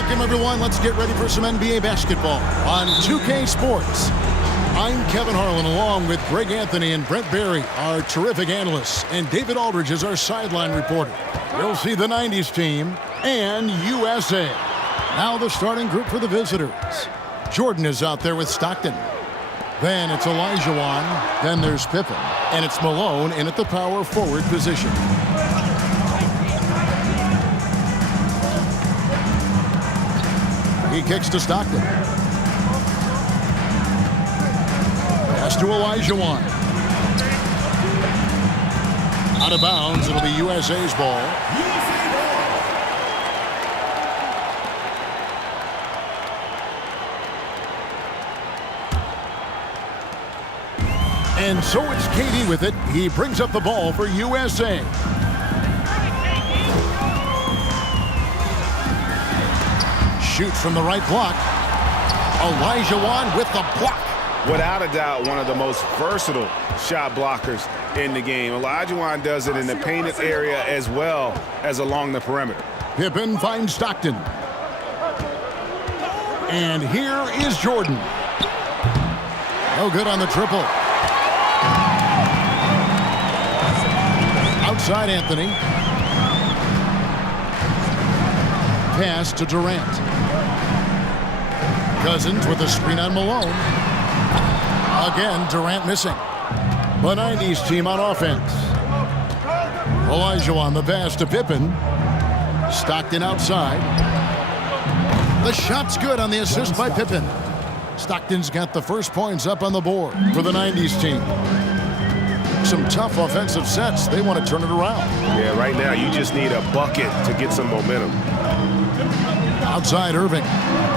Welcome, everyone. Let's get ready for some NBA basketball on 2K Sports. I'm Kevin Harlan, along with Greg Anthony and Brent Barry, our terrific analysts, and David Aldridge is our sideline reporter. We'll see the 90s team and U.S.A. Now the starting group for the visitors. Jordan is out there with Stockton. Then it's Olajuwon. Then there's Pippen. And it's Malone in at the power forward position. He kicks to Stockton. Pass to Olajuwon. Out of bounds. It'll be USA's ball. And so it's KD with it. He brings up the ball for USA. Shoots from the right block. Olajuwon with the block. Without a doubt, one of the most versatile shot blockers in the game. Olajuwon does it in the painted area as well as along the perimeter. Pippen finds Stockton. And here is Jordan. No good on the triple. Outside Anthony. Pass to Durant. Cousins with a screen on Malone. Again, Durant missing. The 90s team on offense. Olajuwon the pass to Pippen. Stockton outside. The shot's good on the assist by Pippen. Stockton's got the first points up on the board for the 90s team. Some tough offensive sets. They want to turn it around. Yeah, right now you just need a bucket to get some momentum. Outside Irving.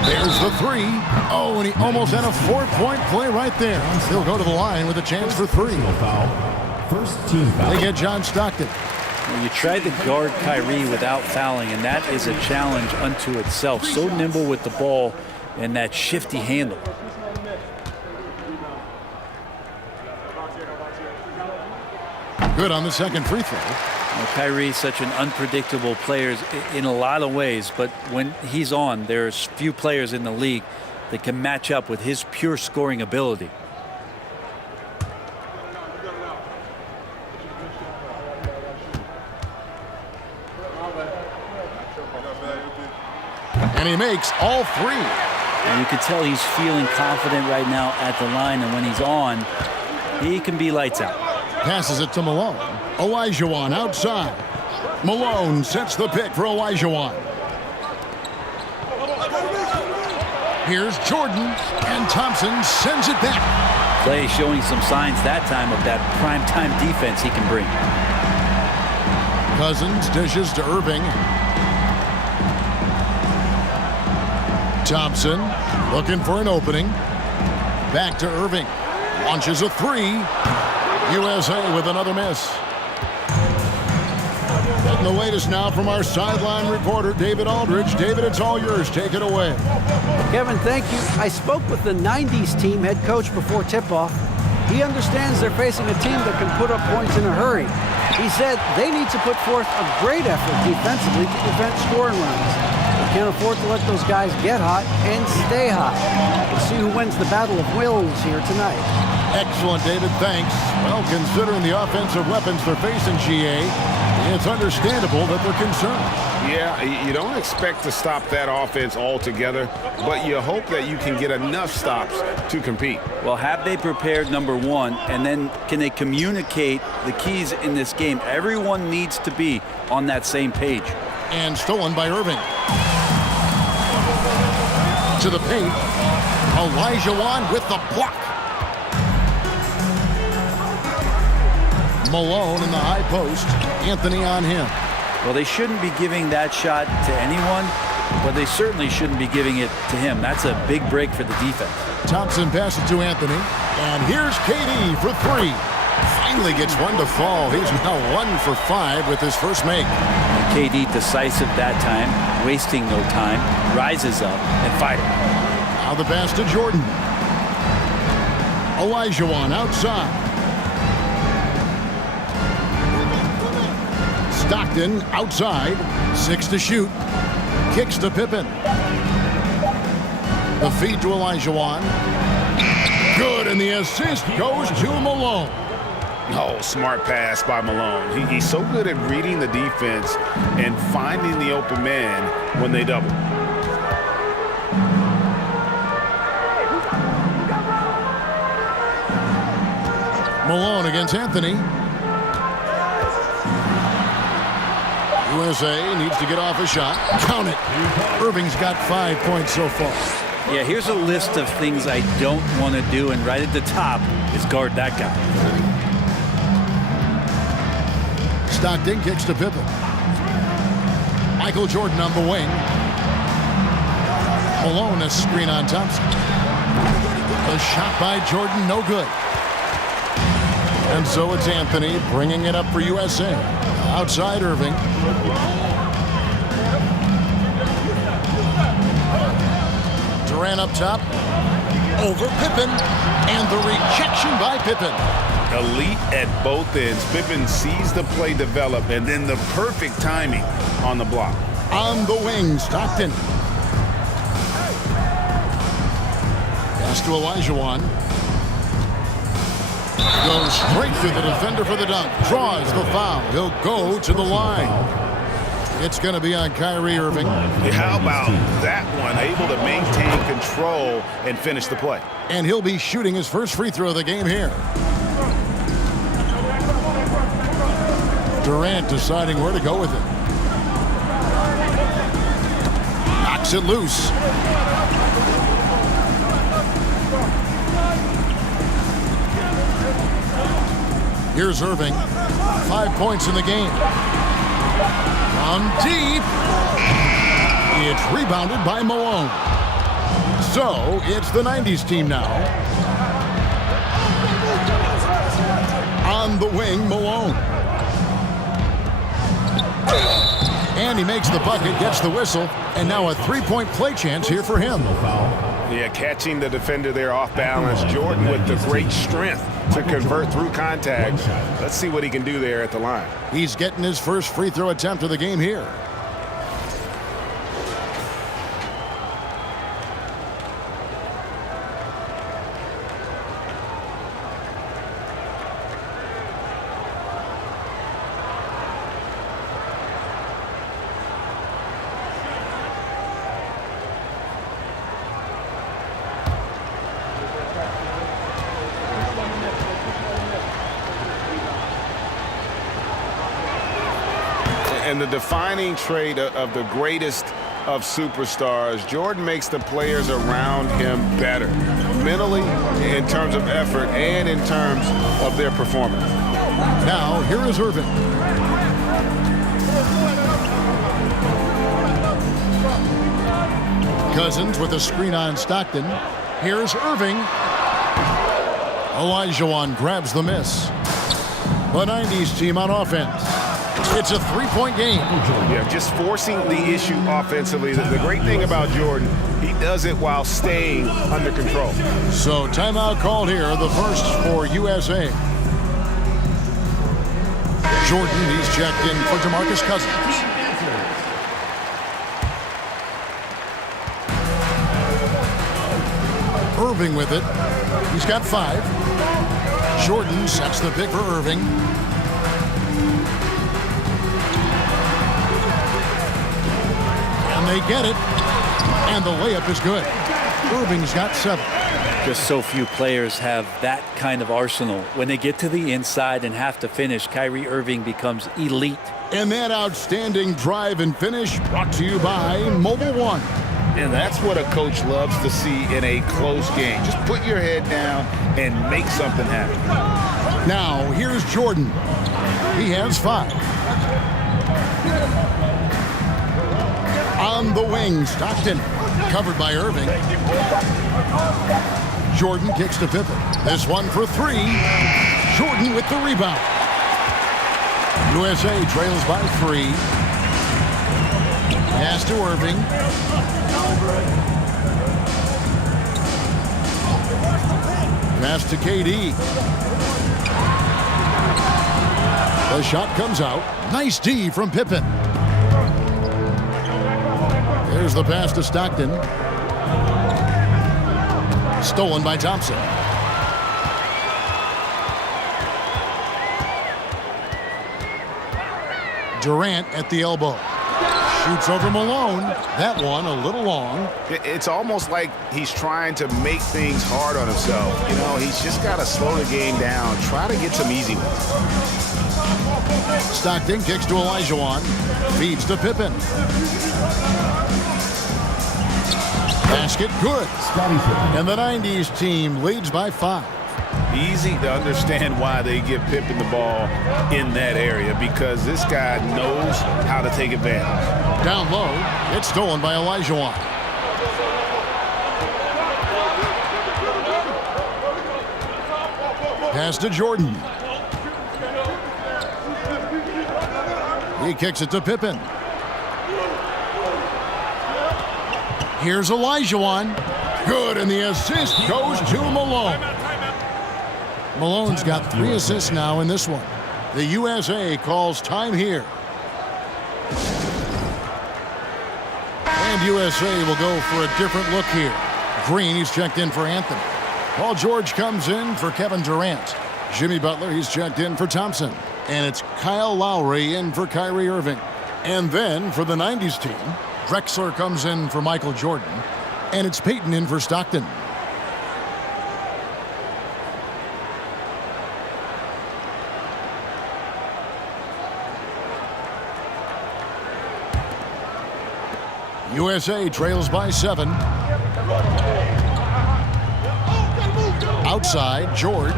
There's the three. Oh, and he almost had a 4-point play right there. He'll go to the line with a chance for three. First team foul. They get John Stockton. Well, you tried to guard Kyrie without fouling, and that is a challenge unto itself. So nimble with the ball and that shifty handle. Good on the second free throw. Well, Kyrie's such an unpredictable player in a lot of ways, but when he's on, there's few players in the league that can match up with his pure scoring ability. And he makes all three. And you can tell he's feeling confident right now at the line, and when he's on, he can be lights out. Passes it to Malone. Olajuwon outside. Malone sets the pick for Olajuwon. Here's Jordan, and Thompson sends it back. Clay showing some signs that time of that prime-time defense he can bring. Cousins dishes to Irving. Thompson looking for an opening. Back to Irving. Launches a three. USA with another miss. And the latest now from our sideline reporter, David Aldridge. David, it's all yours. Take it away. Kevin, thank you. I spoke with the 90s team head coach before tip-off. He understands they're facing a team that can put up points in a hurry. He said they need to put forth a great effort defensively to prevent scoring runs. They can't afford to let those guys get hot and stay hot. We'll see who wins the battle of wills here tonight. Excellent, David. Thanks. Well, considering the offensive weapons they're facing, GA, it's understandable that they're concerned. Yeah, you don't expect to stop that offense altogether, but you hope that you can get enough stops to compete. Well, have they prepared number one, and then can they communicate the keys in this game? Everyone needs to be on that same page. And stolen by Irving. To the paint. Olajuwon with the block. Malone in the high post. Anthony on him. Well, they shouldn't be giving that shot to anyone, but they certainly shouldn't be giving it to him. That's a big break for the defense. Thompson passes to Anthony. And here's KD for three. Finally gets one to fall. He's now 1 for 5 with his first make. And KD decisive that time, wasting no time, rises up and fires. Now the pass to Jordan. Olajuwon outside. Stockton outside. 6 to shoot. Kicks to Pippen. The feed to Olajuwon. Good, and the assist goes to Malone. Oh, smart pass by Malone. He's so good at reading the defense and finding the open man when they double. Malone against Anthony. U.S.A. needs to get off a shot. Count it. Irving's got 5 points so far. Yeah, here's a list of things I don't want to do, and right at the top is guard that guy. Stockton kicks to Pippen. Michael Jordan on the wing. Malone, a screen on Thompson. The shot by Jordan, no good. And so it's Anthony bringing it up for U.S.A. Outside Irving. Durant up top. Over Pippen. And the rejection by Pippen. Elite at both ends. Pippen sees the play develop, and then the perfect timing on the block. On the wing, Stockton. Pass to Olajuwon. Goes straight through the defender for the dunk. Draws the foul. He'll go to the line. It's going to be on Kyrie Irving. How about that one? Able to maintain control and finish the play. And he'll be shooting his first free throw of the game here. Durant deciding where to go with it. Knocks it loose. Here's Irving. 5 points in the game. From deep. It's rebounded by Malone. So it's the 90s team now. On the wing, Malone. And he makes the bucket, gets the whistle, and now a three-point play chance here for him. Yeah, catching the defender there off balance. Jordan with the great strength to convert through contact. Let's see what he can do there at the line. He's getting his first free throw attempt of the game here. And the defining trait of the greatest of superstars, Jordan makes the players around him better, mentally, in terms of effort, and in terms of their performance. Now, here is Irving. Cousins with a screen on Stockton. Here's Irving. Olajuwon grabs the miss. The 90s team on offense. It's a three-point game. Yeah, just forcing the issue offensively. The great thing about Jordan, he does it while staying under control. So timeout called here, the first for USA. Jordan, he's checked in for DeMarcus Cousins. Irving with it. He's got 5. Jordan sets the pick for Irving. And they get it. And the layup is good. Irving's got 7. Just so few players have that kind of arsenal. When they get to the inside and have to finish, Kyrie Irving becomes elite. And that outstanding drive and finish brought to you by Mobile One. And that's what a coach loves to see in a close game. Just put your head down and make something happen. Now, here's Jordan. He has 5. On the wing, Stockton. Covered by Irving. Jordan kicks to Pippen. This one for 3. Jordan with the rebound. USA trails by 3. Pass to Irving. Pass to KD. The shot comes out. Nice D from Pippen. There's the pass to Stockton. Stolen by Thompson. Durant at the elbow. Shoots over Malone. That one a little long. It's almost like he's trying to make things hard on himself. You know, he's just got to slow the game down. Try to get some easy ones. Stockton kicks to Olajuwon. Feeds to Pippen. Basket good. And the 90s team leads by 5. Easy to understand why they give Pippen the ball in that area, because this guy knows how to take advantage. Down low, it's stolen by Olajuwon. Pass to Jordan. He kicks it to Pippen. Here's Olajuwon. Good, and the assist goes to Malone. Malone's got 3 assists now in this one. The U.S.A. calls time here. And U.S.A. will go for a different look here. Green, he's checked in for Anthony. Paul George comes in for Kevin Durant. Jimmy Butler, he's checked in for Thompson. And it's Kyle Lowry in for Kyrie Irving. And then for the 90s team, Drexler comes in for Michael Jordan. And it's Payton in for Stockton. U.S.A. trails by 7. Outside, George.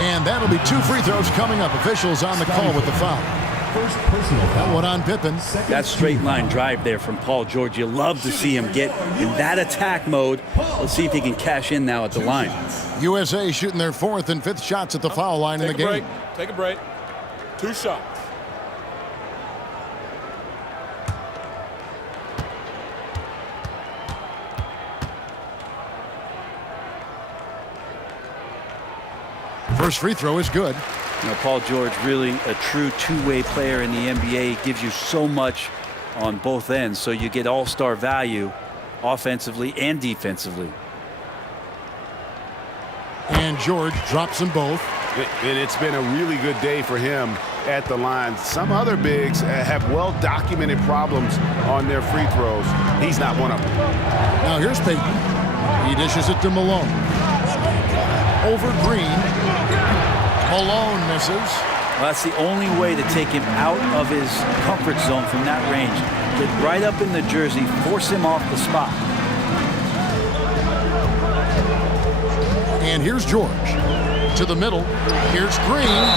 And that'll be 2 free throws coming up. Officials on the call with the foul. First personal foul. That one on Pippen. That straight line drive there from Paul George. You love to see him get in that attack mode. Let's see if he can cash in now at the line. U.S.A. shooting their 4th and 5th shots at the foul line in the game. Take a break. 2 shots. First free throw is good. You know, Paul George, really a true two-way player in the NBA. He gives you so much on both ends, so you get all-star value offensively and defensively. And George drops them both. And it's been a really good day for him at the line. Some other bigs have well-documented problems on their free throws. He's not one of them. Now here's Payton. He dishes it to Malone. Over Green. Malone misses. Well, that's the only way to take him out of his comfort zone from that range. Get right up in the jersey, force him off the spot. And here's George. To the middle. Here's Green.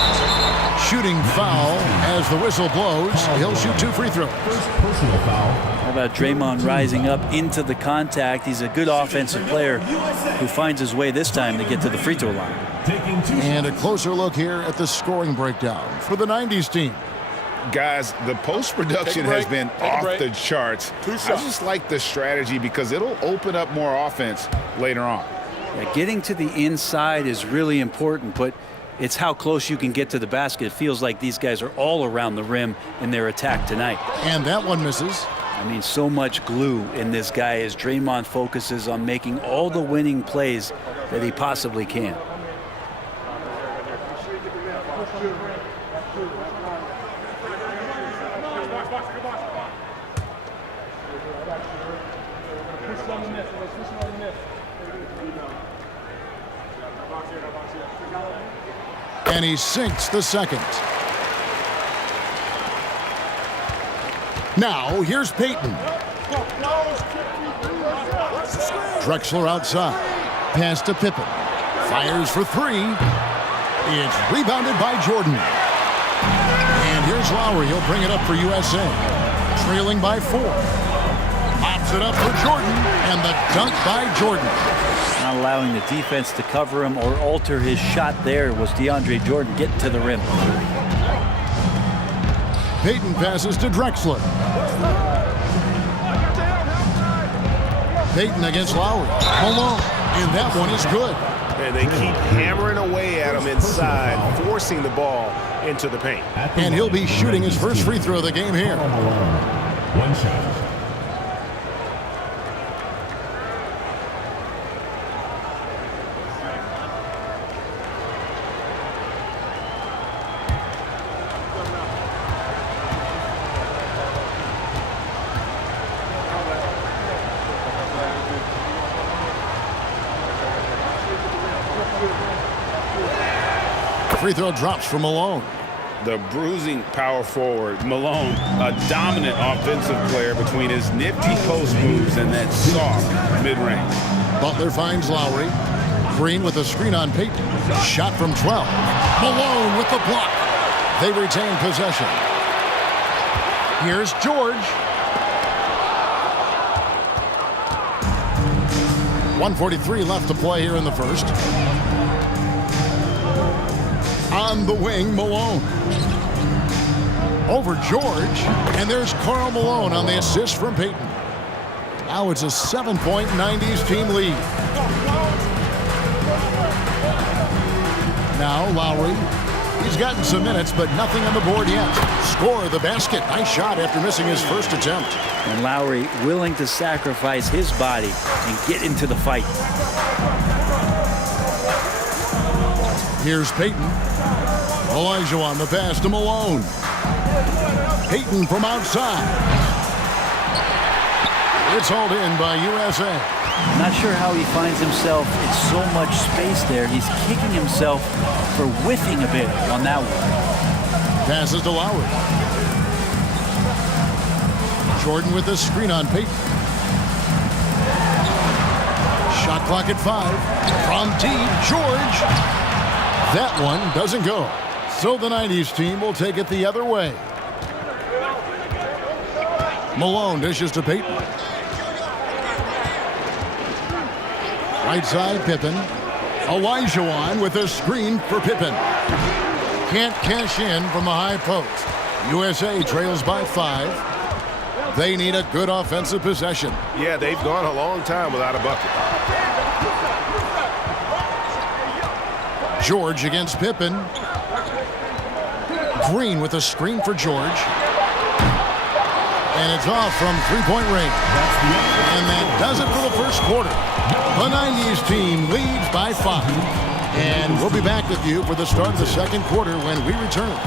Shooting foul as the whistle blows. He'll shoot 2 free throws. First personal foul. How about Draymond rising up into the contact? He's a good offensive player who finds his way this time to get to the free throw line. And a closer look here at the scoring breakdown for the 90s team. Guys, the post-production has been off the charts. I just like the strategy because it'll open up more offense later on. Yeah, getting to the inside is really important, but it's how close you can get to the basket. It feels like these guys are all around the rim in their attack tonight. And that one misses. I mean, so much glue in this guy as Draymond focuses on making all the winning plays that he possibly can. And he sinks the second. Now, here's Payton. Drexler outside. Pass to Pippen. Fires for 3. It's rebounded by Jordan. And here's Lowry. He'll bring it up for U.S.A. Trailing by 4. Pops it up for Jordan. And the dunk by Jordan. Not allowing the defense to cover him or alter his shot there was DeAndre Jordan getting to the rim. Payton passes to Drexler. Payton against Lowry. Malone. And that one is good. And they keep hammering away at him inside, forcing the ball into the paint. And he'll be shooting his first free throw of the game here. 1 shot. free throw drops from Malone. The bruising power forward, Malone, a dominant offensive player between his nifty post moves and that soft mid-range. Butler finds Lowry. Green with a screen on Payton. Shot from 12. Malone with the block. They retain possession. Here's George. 1:43 left to play here in the first. On the wing, Malone. Over George, and there's Karl Malone on the assist from Payton. Now it's a 7-point 90s team lead. Now Lowry. He's gotten some minutes, but nothing on the board yet. Score the basket. Nice shot after missing his first attempt. And Lowry willing to sacrifice his body and get into the fight. Here's Payton. Elijah on the pass to Malone. Payton from outside. It's hauled in by U.S.A. Not sure how he finds himself in so much space there. He's kicking himself for whiffing a bit on that one. Passes to Lowry. Jordan with the screen on Payton. Shot clock at 5. From deep, George. That one doesn't go. So the 90s team will take it the other way. Malone dishes to Payton. Right side, Pippen. Elijah with a screen for Pippen. Can't cash in from the high post. USA trails by 5. They need a good offensive possession. Yeah, they've gone a long time without a bucket. George against Pippen. Green with a screen for George. And it's off from three-point range. And that does it for the first quarter. The 90s team leads by 5. And we'll be back with you for the start of the second quarter when we return.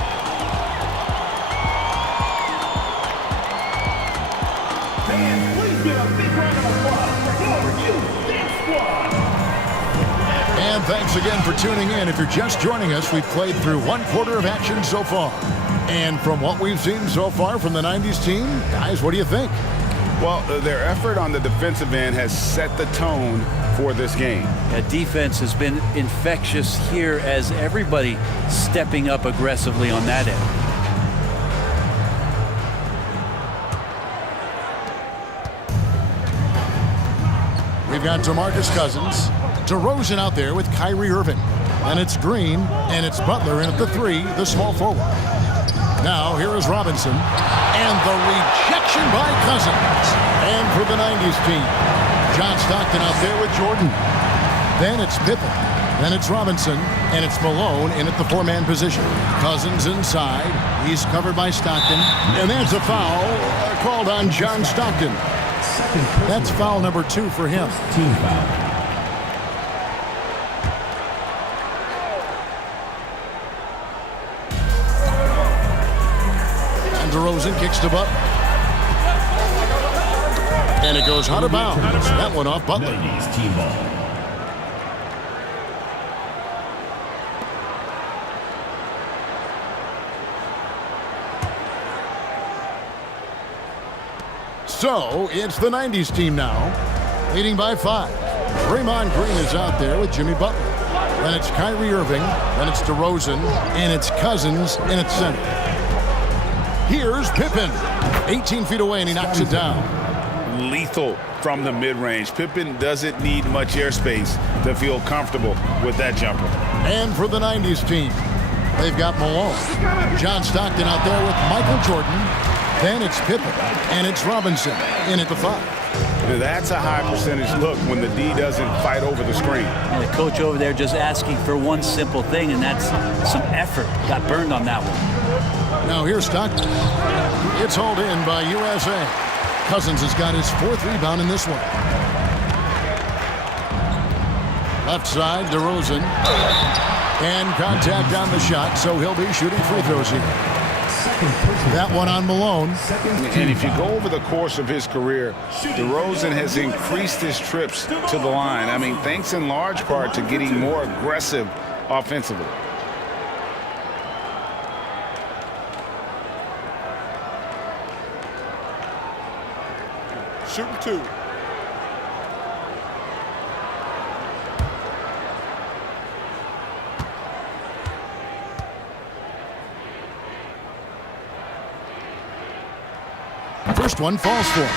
And thanks again for tuning in. If you're just joining us, we've played through one quarter of action so far. And from what we've seen so far from the 90s team, guys, what do you think? Well, their effort on the defensive end has set the tone for this game. That defense has been infectious here as everybody stepping up aggressively on that end. We've got DeMarcus Cousins. DeRozan out there with Kyrie Irving. And it's Green, and it's Butler in at the 3, the small forward. Now, here is Robinson. And the rejection by Cousins. And for the 90s team, John Stockton out there with Jordan. Then it's Pippen. Then it's Robinson. And it's Malone in at the 4-man position. Cousins inside. He's covered by Stockton. And there's a foul called on John Stockton. That's foul number 2 for him. Team foul. DeRozan kicks to Butler. And it goes out of bounds. That one off Butler. 90s team ball. So it's the 90s team now, leading by 5. Draymond Green is out there with Jimmy Butler. Then it's Kyrie Irving. Then it's DeRozan. And it's Cousins in its center. Here's Pippen, 18 feet away, and he knocks it down. Lethal from the mid-range. Pippen doesn't need much airspace to feel comfortable with that jumper. And for the 90s team, they've got Malone. John Stockton out there with Michael Jordan. Then it's Pippen, and it's Robinson in at the 5. That's a high percentage look when the D doesn't fight over the screen. And the coach over there just asking for one simple thing, and that's some effort. Got burned on that one. Now here's Stockton. It's hauled in by USA. Cousins has got his 4th rebound in this one. Left side, DeRozan. And contact on the shot, so he'll be shooting free throws here. That one on Malone. And if you go over the course of his career, DeRozan has increased his trips to the line. I mean, thanks in large part to getting more aggressive offensively. shooting 2. First one falls for him.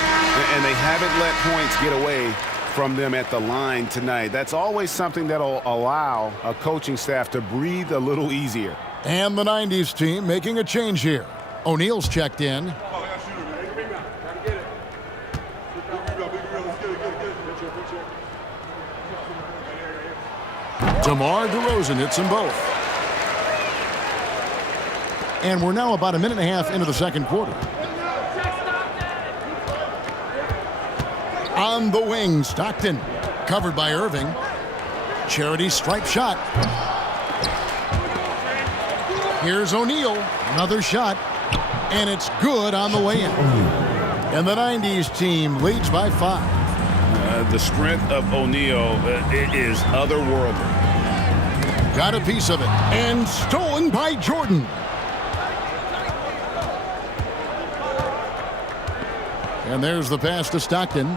And they haven't let points get away from them at the line tonight. That's always something that'll allow a coaching staff to breathe a little easier. And the 90s team making a change here. O'Neal's checked in. DeMar DeRozan hits them both. And we're now about a minute and a half into the second quarter. On the wing, Stockton. Covered by Irving. Charity stripe shot. Here's O'Neal. Another shot. And it's good on the way in. And the 90s team leads by 5. The strength of O'Neal is otherworldly. Got a piece of it. And stolen by Jordan. And there's the pass to Stockton.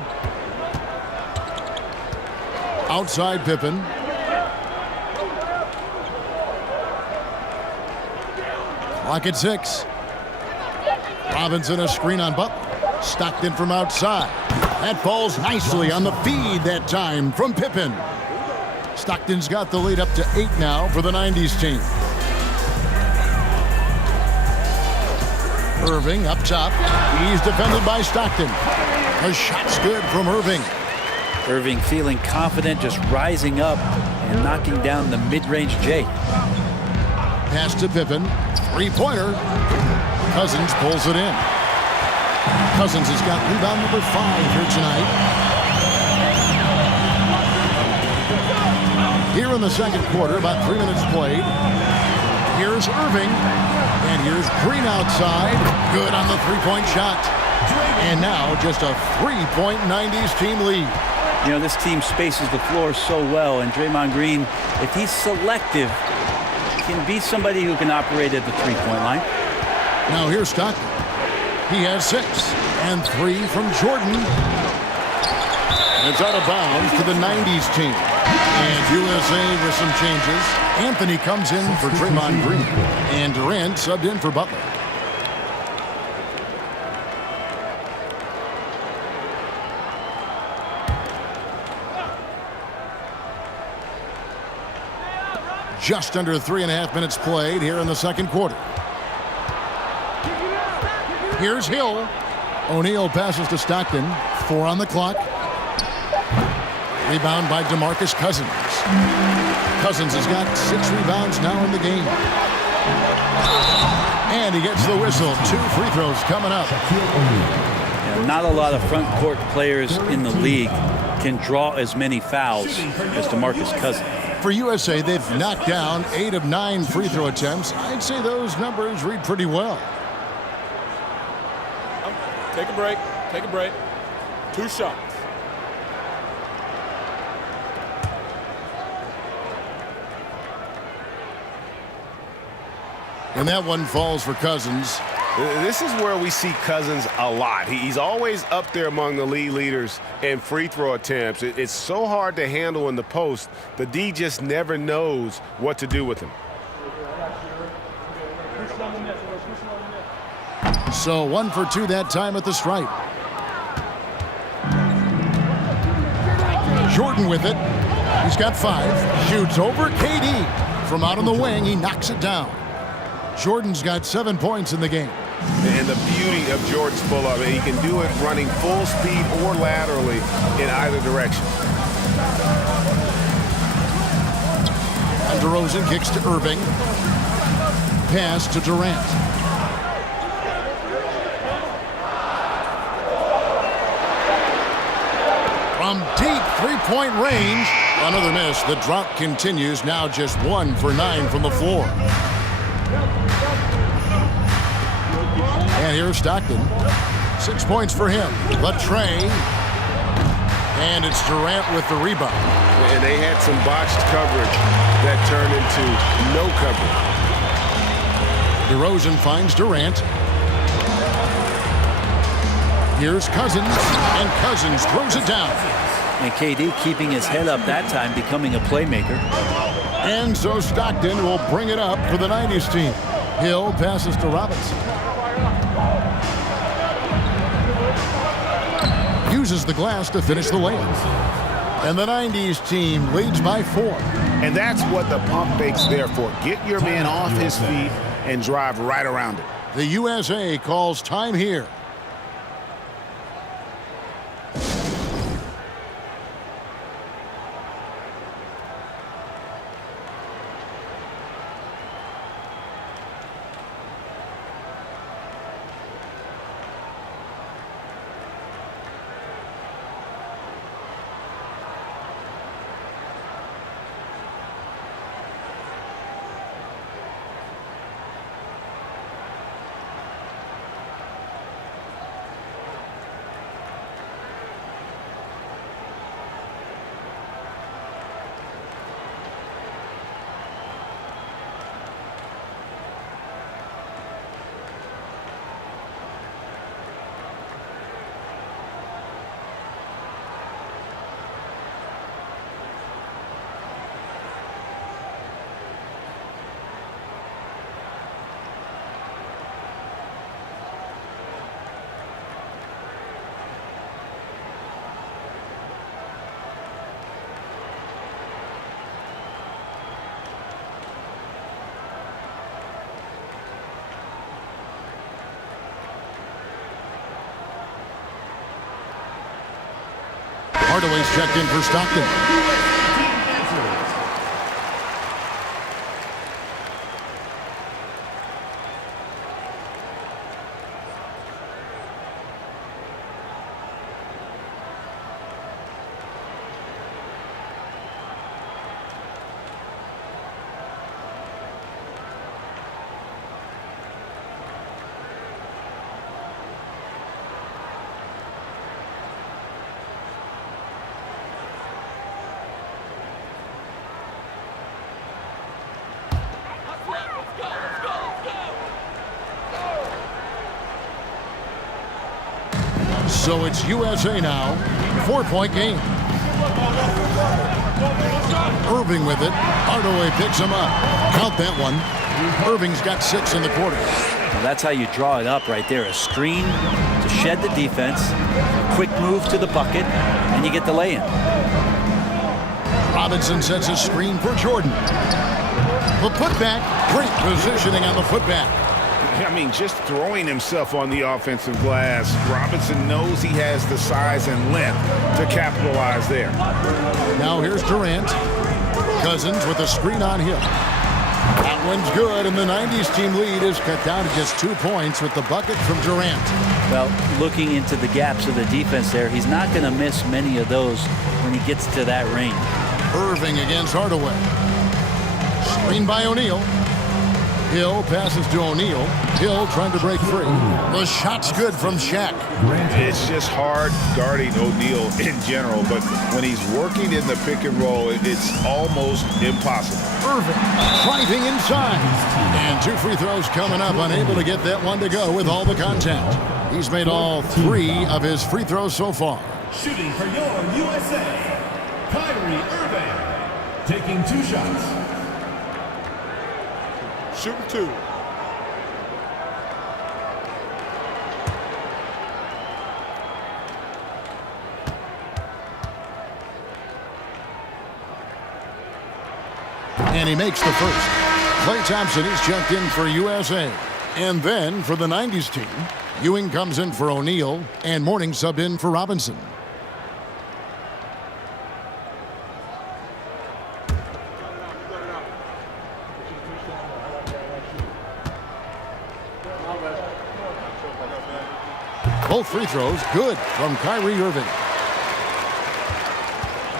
Outside Pippen. Clock at 6. Robinson a screen on Butler. Stockton from outside. That falls nicely on the feed that time from Pippen. Stockton's got the lead up to 8 now for the 90s team. Irving up top. He's defended by Stockton. The shot's good from Irving. Irving feeling confident, just rising up and knocking down the mid-range J. Pass to Pippen. Three-pointer. Cousins pulls it in. Cousins has got rebound number 5 here tonight. Here in the second quarter, about 3 minutes played. Here's Irving. And here's Green outside. Good on the three-point shot. And now just a 3-point 90s team lead. You know, this team spaces the floor so well, and Draymond Green, if he's selective, can be somebody who can operate at the three-point line. Now here's Stockton. He has 6 and 3 from Jordan. And it's out of bounds to the 90s team. And U.S.A. with some changes. Anthony comes in for Draymond Green. And Durant subbed in for Butler. Just under 3.5 minutes played here in the second quarter. Here's Hill. O'Neal passes to Stockton. 4 on the clock. Rebound by DeMarcus Cousins. Cousins has got 6 rebounds now in the game. And he gets the whistle. 2 free throws coming up. Yeah, not a lot of front court players in the league can draw as many fouls as DeMarcus Cousins. For USA, they've knocked down 8 of 9 free throw attempts. I'd say those numbers read pretty well. Take a break. Take a break. 2 shots. And that one falls for Cousins. This is where we see Cousins a lot. He's always up there among the league leaders in free throw attempts. It's so hard to handle in the post. The D just never knows what to do with him. So 1 for 2 that time at the stripe. Jordan with it. He's got 5. Shoots over KD. From out on the wing, he knocks it down. Jordan's got 7 points in the game. And the beauty of Jordan's pull-up, he can do it running full speed or laterally in either direction. And DeRozan kicks to Irving. Pass to Durant. From deep three-point range. Another miss. The drop continues. Now just 1 for 9 from the floor. And here's Stockton. 6 points for him. The tray. And it's Durant with the rebound. And they had some botched coverage that turned into no coverage. DeRozan finds Durant. Here's Cousins, and Cousins throws it down. And KD keeping his head up that time, becoming a playmaker. And so Stockton will bring it up for the 90s team. Hill passes to Robinson. Uses the glass to finish the layup. And the 90s team leads by 4. And that's what the pump fake's there for. Get your man off his feet and drive right around it. The USA calls time here. Hardaway's checked in for Stockton. So it's USA now. 4-point game. Irving with it. Hardaway picks him up. Count that one. Irving's got 6 in the quarter. Well, that's how you draw it up right there. A screen to shed the defense. A quick move to the bucket. And you get the lay-in. Robinson sets a screen for Jordan. The putback. Great positioning on the putback. I mean, just throwing himself on the offensive glass. Robinson knows he has the size and length to capitalize there. Now here's Durant. Cousins with a screen on Hill. That one's good, and the 90s team lead is cut down to just 2 points with the bucket from Durant. Well, looking into the gaps of the defense there, he's not going to miss many of those when he gets to that range. Irving against Hardaway. Screen by O'Neal. Hill passes to O'Neal. Hill trying to break free. The shot's good from Shaq. It's just hard guarding O'Neal in general, but when he's working in the pick and roll, it's almost impossible. Irving driving inside. And 2 free throws coming up, unable to get that one to go with all the contact. He's made all 3 of his free throws so far. Shooting for your USA, Kyrie Irving. Taking 2 shots. Shooting 2. And he makes the first. Klay Thompson is checked in for USA. And then for the 90s team, Ewing comes in for O'Neal, and Mourning subbed in for Robinson. Both free throws good from Kyrie Irving.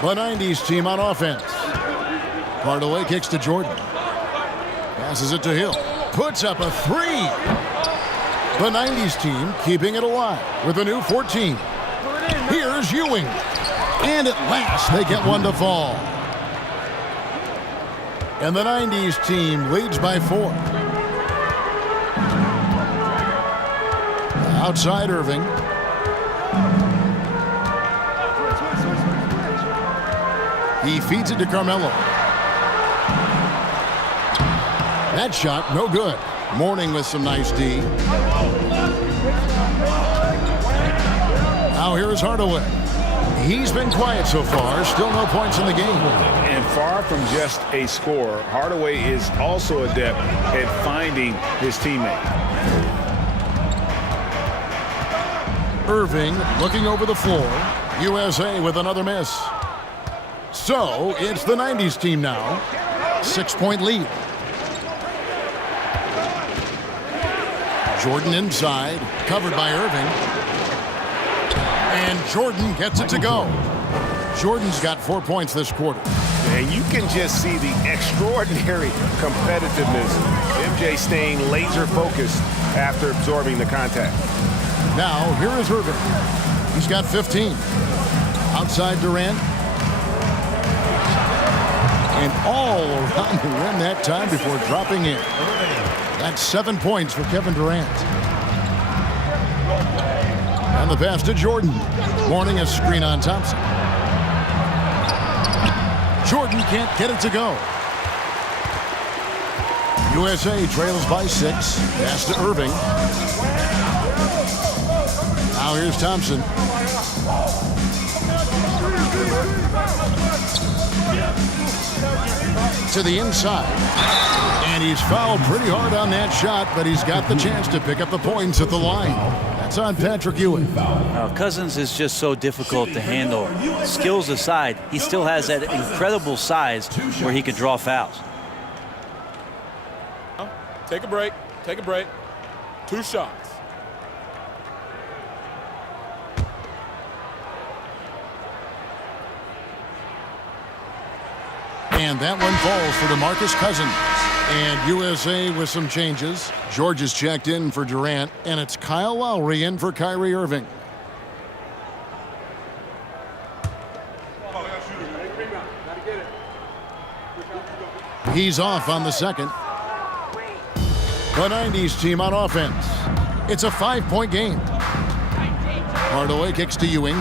The 90s team on offense. Hardaway kicks to Jordan. Passes it to Hill. Puts up a 3. The 90s team keeping it alive with a new 14. Here's Ewing. And at last they get one to fall. And the 90s team leads by 4. Outside Irving. He feeds it to Carmelo. That shot, no good. Mourning with some nice D. Now here is Hardaway. He's been quiet so far. Still no points in the game. And far from just a scorer, Hardaway is also adept at finding his teammate. Irving looking over the floor. USA with another miss. So it's the 90s team now. 6-point lead. Jordan inside, covered by Irving. And Jordan gets it to go. Jordan's got 4 points this quarter. And you can just see the extraordinary competitiveness. MJ staying laser focused after absorbing the contact. Now, here is Irving. He's got 15. Outside Durant. And all around the rim that time before dropping in. That's 7 points for Kevin Durant. And the pass to Jordan. Mourning a screen on Thompson. Jordan can't get it to go. USA trails by 6. Pass to Irving. Now here's Thompson. To the inside. And he's fouled pretty hard on that shot, but he's got the chance to pick up the points at the line. That's on Patrick Ewing. Cousins is just so difficult to handle. Skills aside, he still has that incredible size where he could draw fouls. Take a break. Take a break. 2 shots. And that one falls for DeMarcus Cousins. And USA with some changes. George is checked in for Durant, and it's Kyle Lowry in for Kyrie Irving. He's off on the second. The 90s team on offense. It's a 5-point game. Hardaway kicks to Ewing.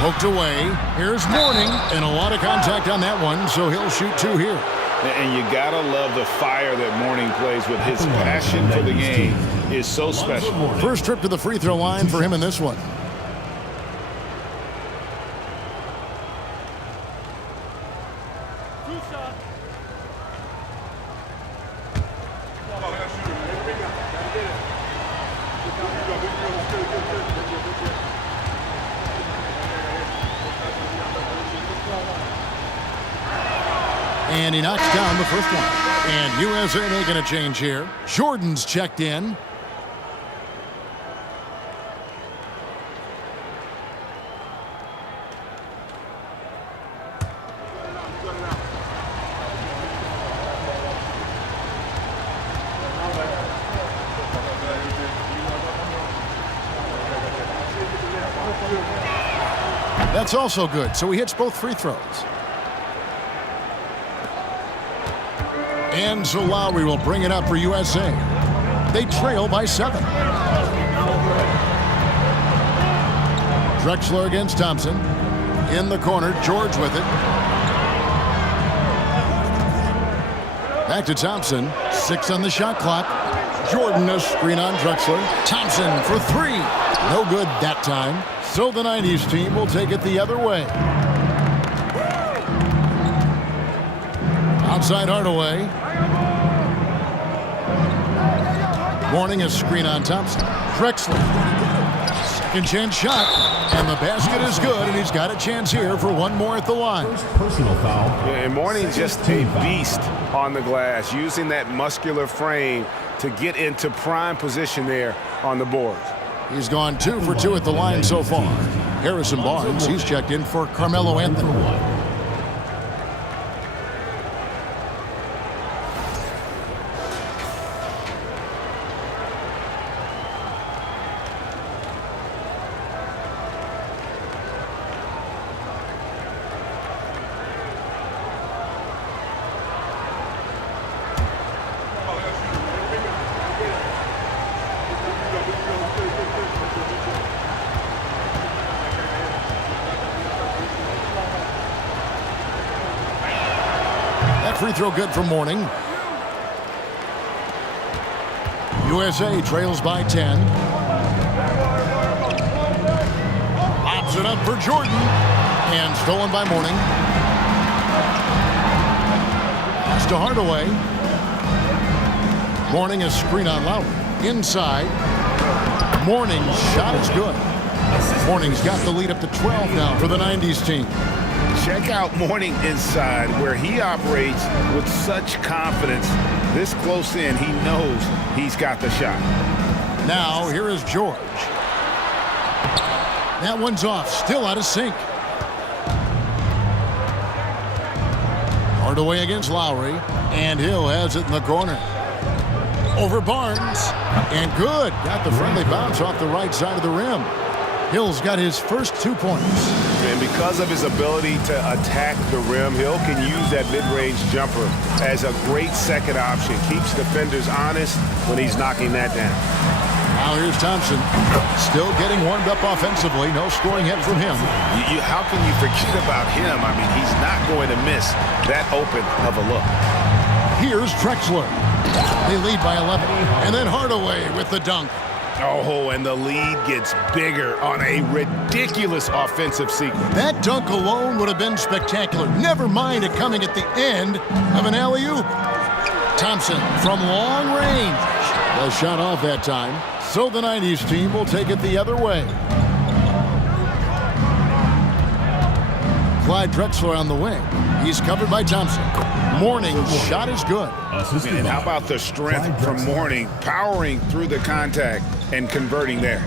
Poked away. Here's Mourning, and a lot of contact on that one, so he'll shoot 2 here. And you gotta love the fire that Mourning plays with. His passion for the game is so special. First trip to the free throw line for him in this one. And he knocks down the first one. And USA making a change here. Jordan's checked in. That's also good, so he hits both free throws. And so Lowry will bring it up for USA. They trail by 7. Drexler against Thompson. In the corner, George with it. Back to Thompson. 6 on the shot clock. Jordan a screen on Drexler. Thompson for 3. No good that time. So the 90s team will take it the other way. Outside Hardaway. Mourning a screen on Thompson. Drexler. Second chance shot. And the basket is good, and he's got a chance here for one more at the line. First personal foul. Yeah, and Mourning's just a beast on the glass, using that muscular frame to get into prime position there on the board. He's gone 2 for 2 at the line so far. Harrison Barnes, he's checked in for Carmelo Anthony. free throw good from Mourning. USA trails by 10. Lobs it up for Jordan. And stolen by Mourning. Pass to Hardaway. Mourning a screen on Lowry. Inside. Mourning's shot is good. Mourning's got the lead up to 12 now for the 90s team. Check out Mourning inside, where he operates with such confidence. This close in, he knows he's got the shot. Now, here is George. That one's off, still out of sync. Hardaway against Lowry, and Hill has it in the corner. Over Barnes, and good. Got the friendly bounce off the right side of the rim. Hill's got his first 2 points. And because of his ability to attack the rim, Hill can use that mid-range jumper as a great second option. Keeps defenders honest when he's knocking that down. Now here's Thompson. Still getting warmed up offensively. No scoring hit from him. How can you forget about him? I mean, he's not going to miss that open of a look. Here's Drexler. They lead by 11. And then Hardaway with the dunk. Oh, and the lead gets bigger on a ridiculous offensive sequence. That dunk alone would have been spectacular. Never mind it coming at the end of an alley-oop. Thompson from long range. The shot off that time. So the 90s team will take it the other way. Clyde Drexler on the wing. He's covered by Thompson. Mourning's shot is good. And how about the strength from Mourning, powering through the contact and converting there.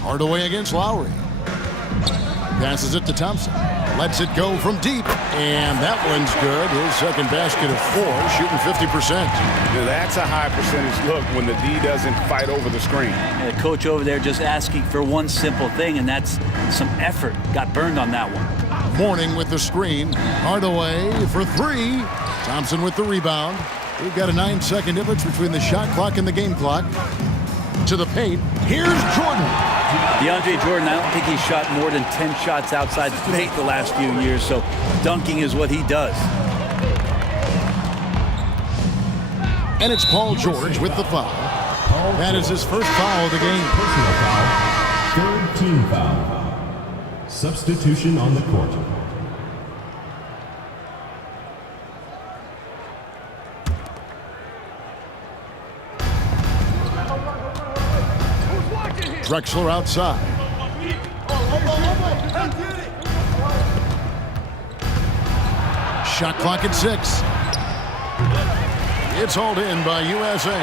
Hardaway against Lowry. Passes it to Thompson. Lets it go from deep. And that one's good. His second basket of 4, shooting 50%. That's a high percentage look when the D doesn't fight over the screen. The coach over there just asking for one simple thing, and that's some effort. Got burned on that one. Mourning with the screen. Hardaway for 3. Thompson with the rebound. We've got a 9-second difference between the shot clock and the game clock. To the paint. Here's Jordan. DeAndre Jordan, I don't think he's shot more than 10 shots outside the paint the last few years, so dunking is what he does. And it's Paul George with the foul. That is his first foul of the game. Personal foul. Third team foul. Substitution on the court. Drexler outside. Shot clock at 6. It's hauled in by USA.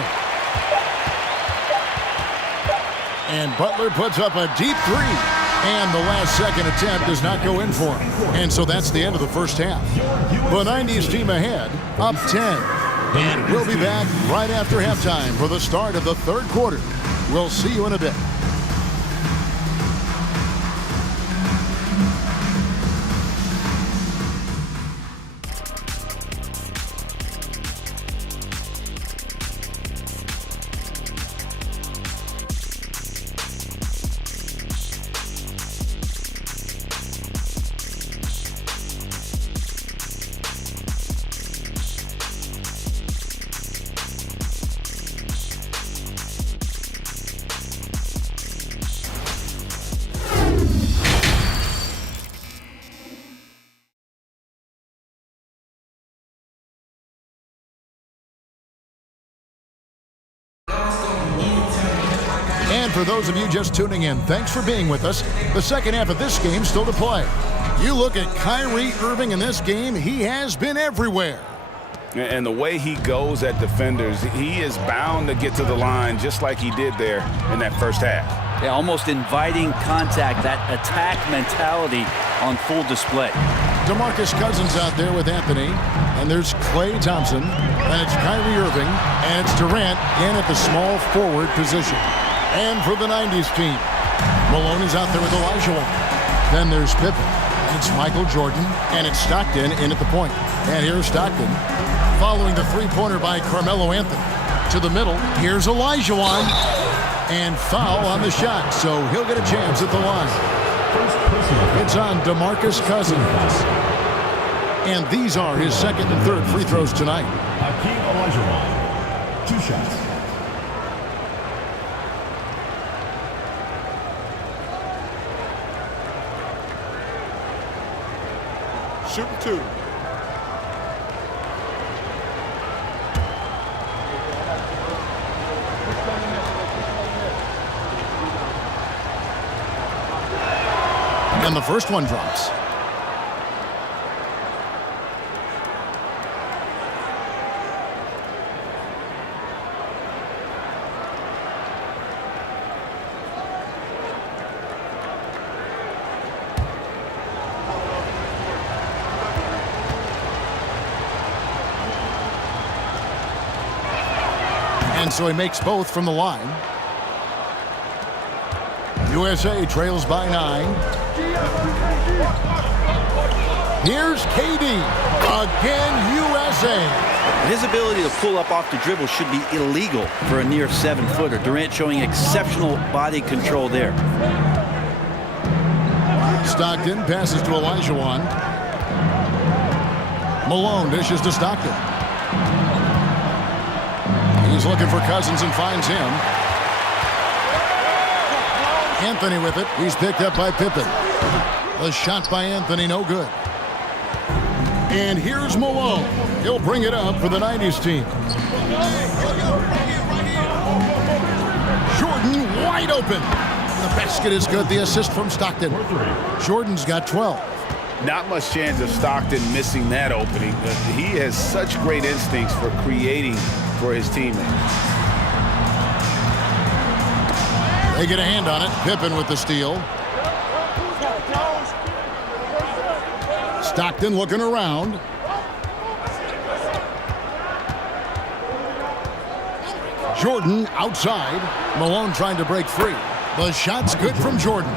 And Butler puts up a deep 3. And the last second attempt does not go in for him. And so that's the end of the first half. The 90s team ahead, up 10. And we'll be back right after halftime for the start of the third quarter. We'll see you in a bit. And for those of you just tuning in, thanks for being with us. The second half of this game still to play. You look at Kyrie Irving in this game, he has been everywhere. And the way he goes at defenders, he is bound to get to the line just like he did there in that first half. Yeah, almost inviting contact, that attack mentality on full display. DeMarcus Cousins out there with Anthony. And there's Klay Thompson. And it's Kyrie Irving. And it's Durant in at the small forward position. And for the 90s team, Maloney's out there with Olajuwon. Then there's Pippen. And it's Michael Jordan. And it's Stockton in at the point. And here's Stockton following the three-pointer by Carmelo Anthony. To the middle, here's Olajuwon. And foul on the shot, so he'll get a chance at the line. It's on DeMarcus Cousins. And these are his second and third free throws tonight. Hakeem Olajuwon. 2 shots. Shooting 2. And the first one drops. And so he makes both from the line. USA trails by 9. Here's KD. Again, USA. His ability to pull up off the dribble should be illegal for a near 7-footer. Durant showing exceptional body control there. Stockton passes to Olajuwon. Malone dishes to Stockton. He's looking for Cousins and finds him. Anthony with it. He's picked up by Pippen. The shot by Anthony, no good. And here's Malone. He'll bring it up for the 90s team. Jordan wide open. The basket is good. The assist from Stockton. Jordan's got 12. Not much chance of Stockton missing that opening. He has such great instincts for creating for his teammates. They get a hand on it. Pippen with the steal. Stockton looking around. Jordan outside. Malone trying to break free. The shot's good from Jordan.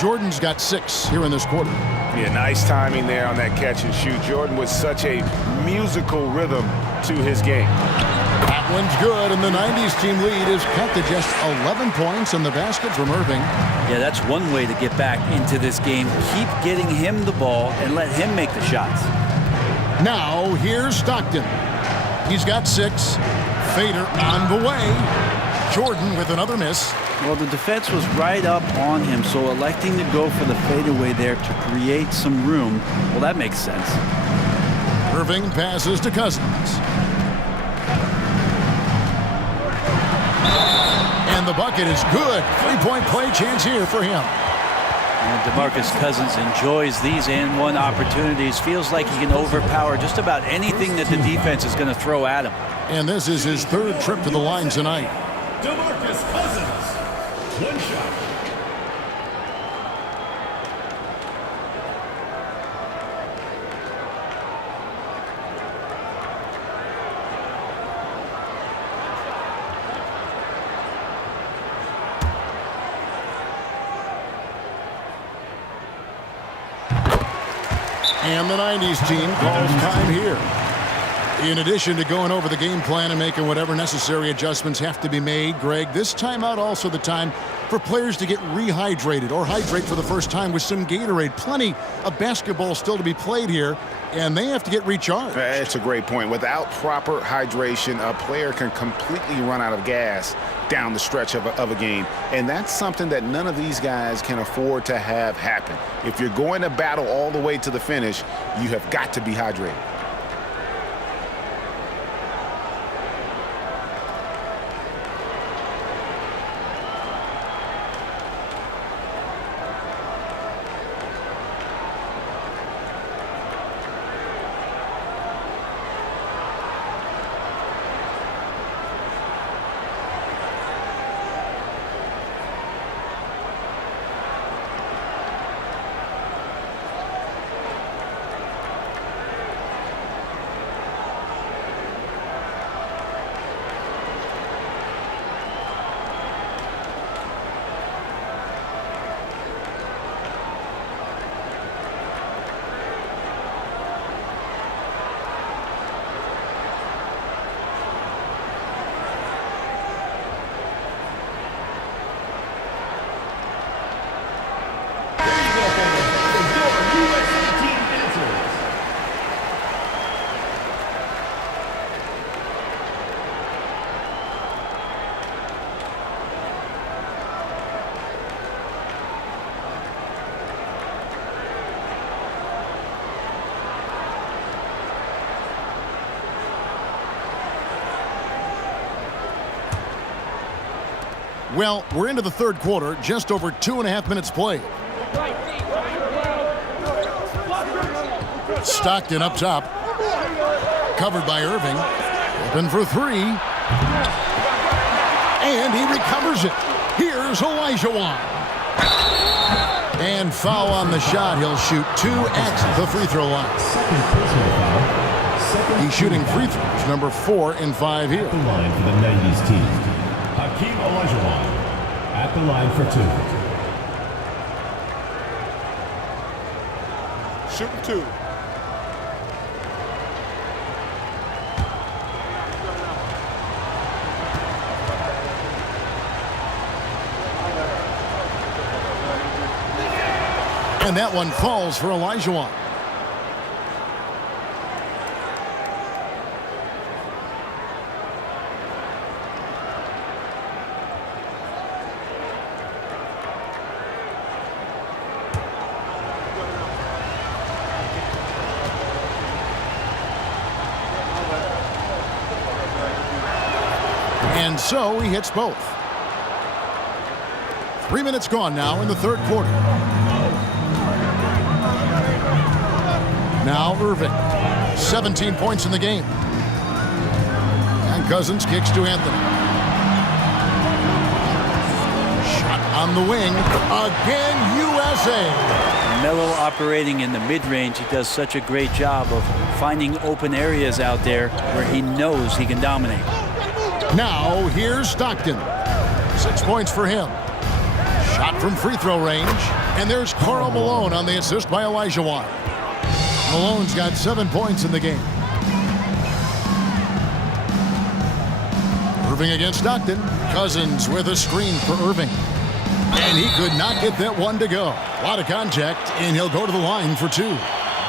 Jordan's got 6 here in this quarter. Yeah, nice timing there on that catch and shoot. Jordan with such a musical rhythm to his game. That one's good, and the 90s team lead is cut to just 11 points, and the basket from Irving. Yeah, that's one way to get back into this game. Keep getting him the ball and let him make the shots. Now, here's Stockton. He's got 6. Fader on the way. Jordan with another miss. Well, the defense was right up on him, so electing to go for the fadeaway there to create some room, well, that makes sense. Irving passes to Cousins. And the bucket is good. 3-point play chance here for him. And DeMarcus Cousins enjoys these and-one opportunities. Feels like he can overpower just about anything that the defense is going to throw at him. And this is his 3rd trip to the line tonight. DeMarcus Cousins. 1 shot. And the 90s team calls time here. In addition to going over the game plan and making whatever necessary adjustments have to be made, Greg, this timeout also the time for players to get rehydrated or hydrate for the first time with some Gatorade. Plenty of basketball still to be played here, and they have to get recharged. That's a great point. Without proper hydration, a player can completely run out of gas down the stretch of a game. And that's something that none of these guys can afford to have happen. If you're going to battle all the way to the finish, you have got to be hydrated. Well, we're into the third quarter, just over 2.5 minutes played. Stockton up top. Covered by Irving. Open for three. And he recovers it. Here's Olajuwon. And foul on the shot. He'll shoot 2 at the free throw line. He's shooting free throws, number 4 in 5 here. The line for the 90s team. Hakeem Olajuwon at the line for 2. Shooting 2. And that one falls for Olajuwon. And so he hits both. 3 minutes gone now in the third quarter. Now Irving, 17 points in the game. And Cousins kicks to Anthony. Shot on the wing. Again, U.S.A. Melo operating in the mid-range. He does such a great job of finding open areas out there where he knows he can dominate. Now here's Stockton. 6 points for him. Shot from free throw range. And there's Karl Malone on the assist by Olajuwon. Malone's got 7 points in the game. Irving against Stockton. Cousins with a screen for Irving. And he could not get that one to go. A lot of contact, and he'll go to the line for 2.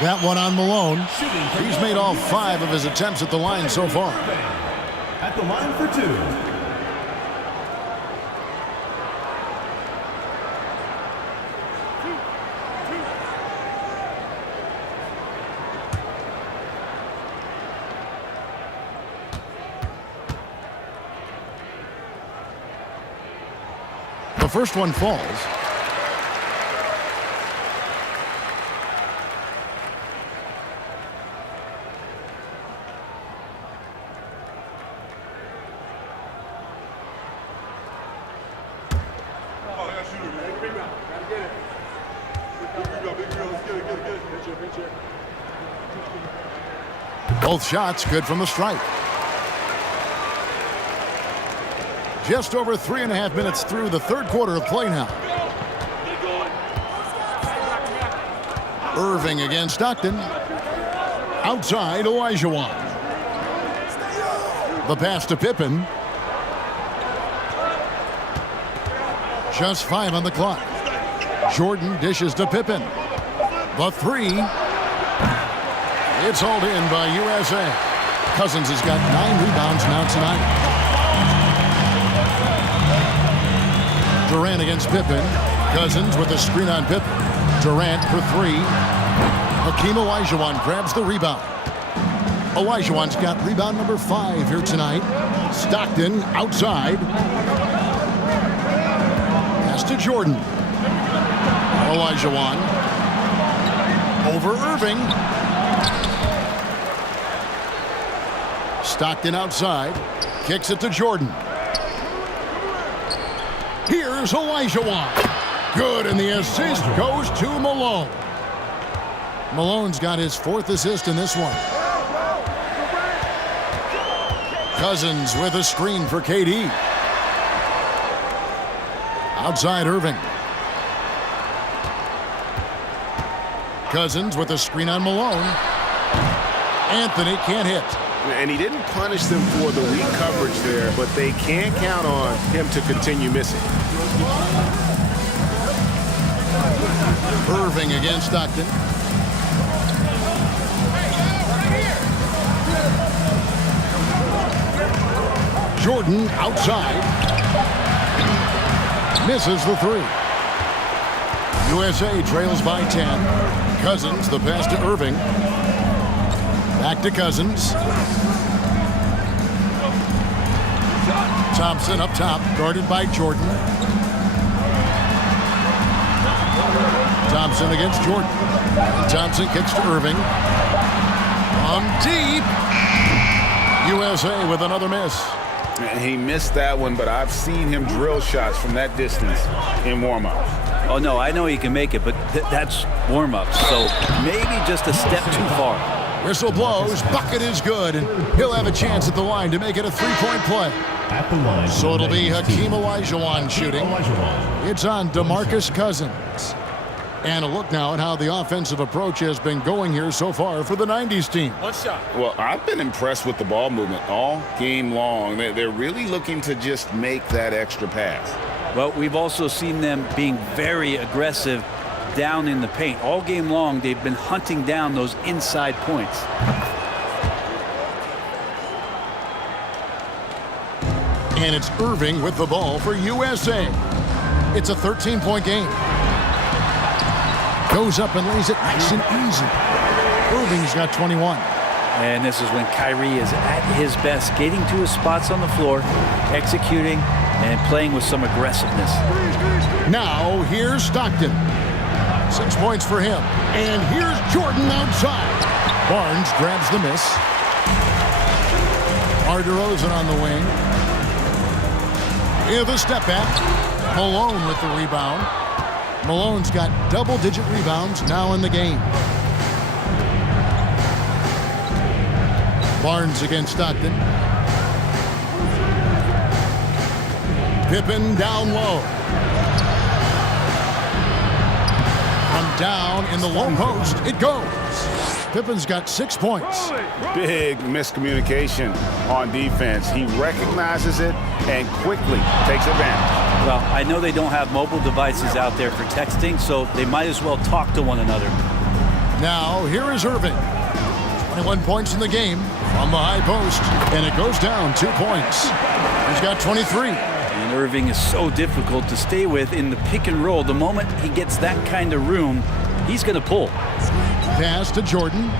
That one on Malone. He's made all 5 of his attempts at the line so far. At the line for 2. The first one falls. Both shots good from the stripe. Just over 3.5 minutes through the third quarter of play now. Irving against Stockton. Outside, Olajuwon. The pass to Pippen. Just 5 on the clock. Jordan dishes to Pippen. The 3. It's hauled in by U.S.A. Cousins has got 9 rebounds now tonight. Durant against Pippen. Cousins with a screen on Pippen. Durant for 3. Hakeem Olajuwon grabs the rebound. Olajuwon's got rebound number 5 here tonight. Stockton outside. Pass to Jordan. Olajuwon. Over Irving. Stockton outside. Kicks it to Jordan. Here's Olajuwon. Good, and the assist goes to Malone. Malone's got his 4th assist in this one. Cousins with a screen for KD. Outside Irving. Cousins with a screen on Malone. Anthony can't hit. And he didn't punish them for the weak coverage there, but they can't count on him to continue missing. Irving against Stockton. Jordan outside. Misses the 3. U.S.A. trails by 10. Cousins, the pass to Irving. Back to Cousins. Thompson up top, guarded by Jordan. Thompson against Jordan. Thompson kicks to Irving. From deep. U.S.A. with another miss. He missed that one, but I've seen him drill shots from that distance in warm-ups. Oh, no, I know he can make it, but that's warm-ups, so maybe just a step too far. Whistle blows. Bucket is good, and he'll have a chance at the line to make it a three-point play. At the line. So it'll be Hakeem Olajuwon shooting. It's on DeMarcus Cousins. And a look now at how the offensive approach has been going here so far for the 90s team. One shot. Well, I've been impressed with the ball movement all game long. They're really looking to just make that extra pass. Well, we've also seen them being very aggressive down in the paint. All game long, they've been hunting down those inside points. And it's Irving with the ball for USA. It's a 13-point game. Goes up and lays it nice and easy. Irving's got 21. And this is when Kyrie is at his best, getting to his spots on the floor, executing, and playing with some aggressiveness. Now, here's Stockton. 6 points for him. And here's Jordan outside. Barnes grabs the miss. DeRozan on the wing. With a step back. Malone with the rebound. Malone's got double-digit rebounds now in the game. Barnes against Stockton. Pippen down low. From down in the low post, it goes. Pippen's got 6 points. Big miscommunication on defense. He recognizes it and quickly takes advantage. Well, I know they don't have mobile devices out there for texting, so they might as well talk to one another. Now, here is Irving. 21 points in the game from the high post, and it goes down 2 points. He's got 23. And Irving is so difficult to stay with in the pick and roll. The moment he gets that kind of room, he's going to pull. Pass to Jordan.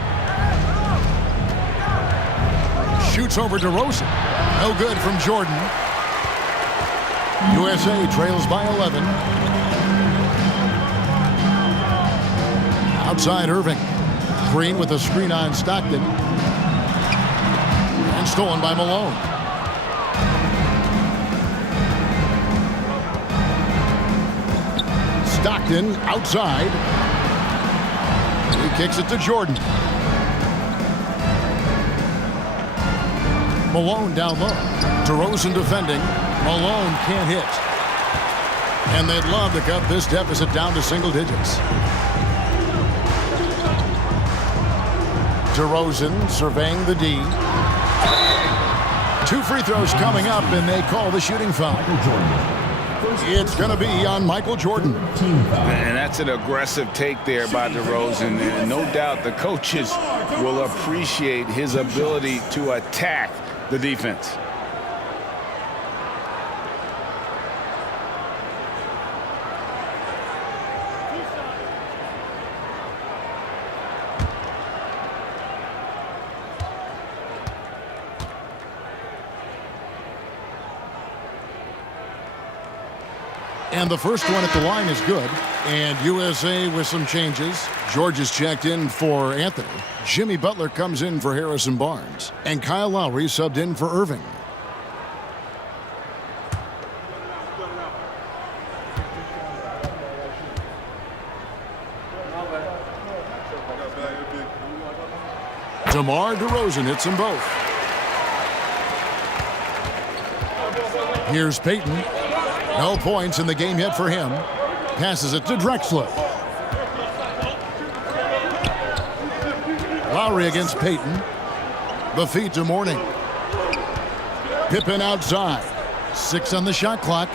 Shoots over DeRozan. No good from Jordan. USA trails by 11. Outside Irving. Green with a screen on Stockton. And stolen by Malone. Stockton outside. He kicks it to Jordan. Malone down low. DeRozan defending. Malone can't hit. And they'd love to cut this deficit down to single digits. DeRozan surveying the D. 2 free throws coming up, and they call the shooting foul. It's going to be on Michael Jordan. And that's an aggressive take there by DeRozan. And no doubt the coaches will appreciate his ability to attack the defense. And the first one at the line is good. And USA with some changes. George is checked in for Anthony. Jimmy Butler comes in for Harrison Barnes. And Kyle Lowry subbed in for Irving. DeMar DeRozan hits them both. Here's Payton. No points in the game yet for him. Passes it to Drexler. Lowry against Payton. The feed to Mourning. Pippen outside. 6 on the shot clock.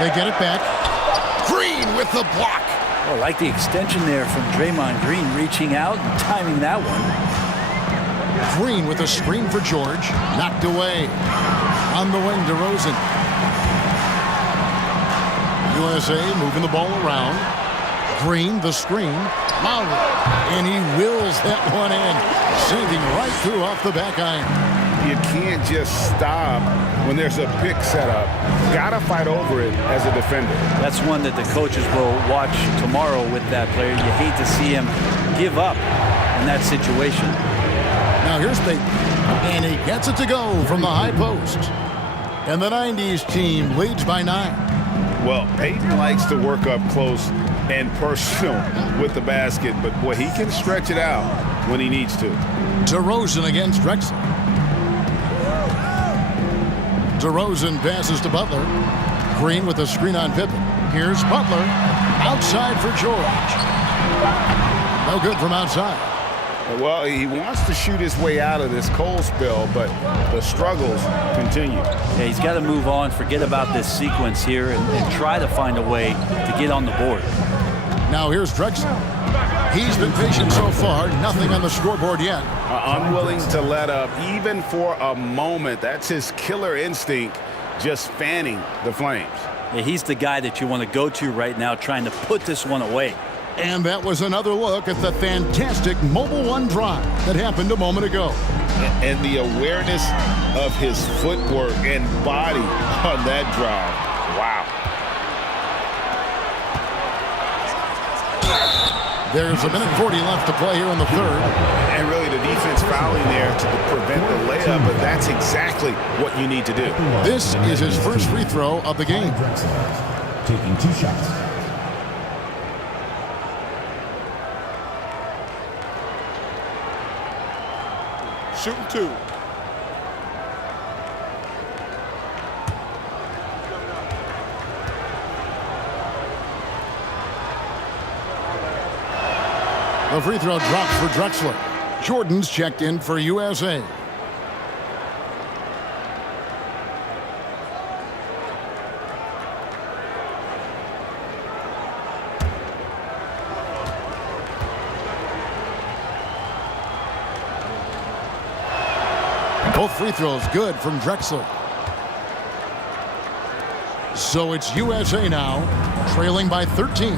They get it back. Green with the block. Oh, I like the extension there from Draymond Green, reaching out and timing that one. Green with a screen for George. Knocked away. On the wing, DeRozan. USA moving the ball around. Green, the screen. Lowry. And he wills that one in. Sinking right through off the back iron. you can't just stop when there's a pick set up. Got to fight over it as a defender. That's one that the coaches will watch tomorrow with that player. You hate to see him give up in that situation. Now here's Peyton, and he gets it to go from the high post. And the 90s team leads by 9. Well, Peyton likes to work up close and personal with the basket, but boy, he can stretch it out when he needs to. DeRozan against Drexler. DeRozan passes to Butler. Green with a screen on Pippen. Here's Butler. Outside for George. No good from outside. Well, he wants to shoot his way out of this cold spell, but the struggles continue. Yeah, he's got to move on, forget about this sequence here, and try to find a way to get on the board. Now here's Drexler. He's been patient so far. Nothing on the scoreboard yet. Unwilling to let up, even for a moment. That's his killer instinct, just fanning the flames. Yeah, he's the guy that you want to go to right now, trying to put this one away. And that was another look at the fantastic Mobile One drive that happened a moment ago. And the awareness of his footwork and body on that drive. Wow. There's a minute 40 left to play here in the third. And really the defense fouling there to prevent the layup, but that's exactly what you need to do. This is his first free throw of the game. Taking 2 shots. Shooting 2. The free throw drops for Drexler. Jordan's checked in for USA. Both free throws good from Drexler. So it's USA now, trailing by 13.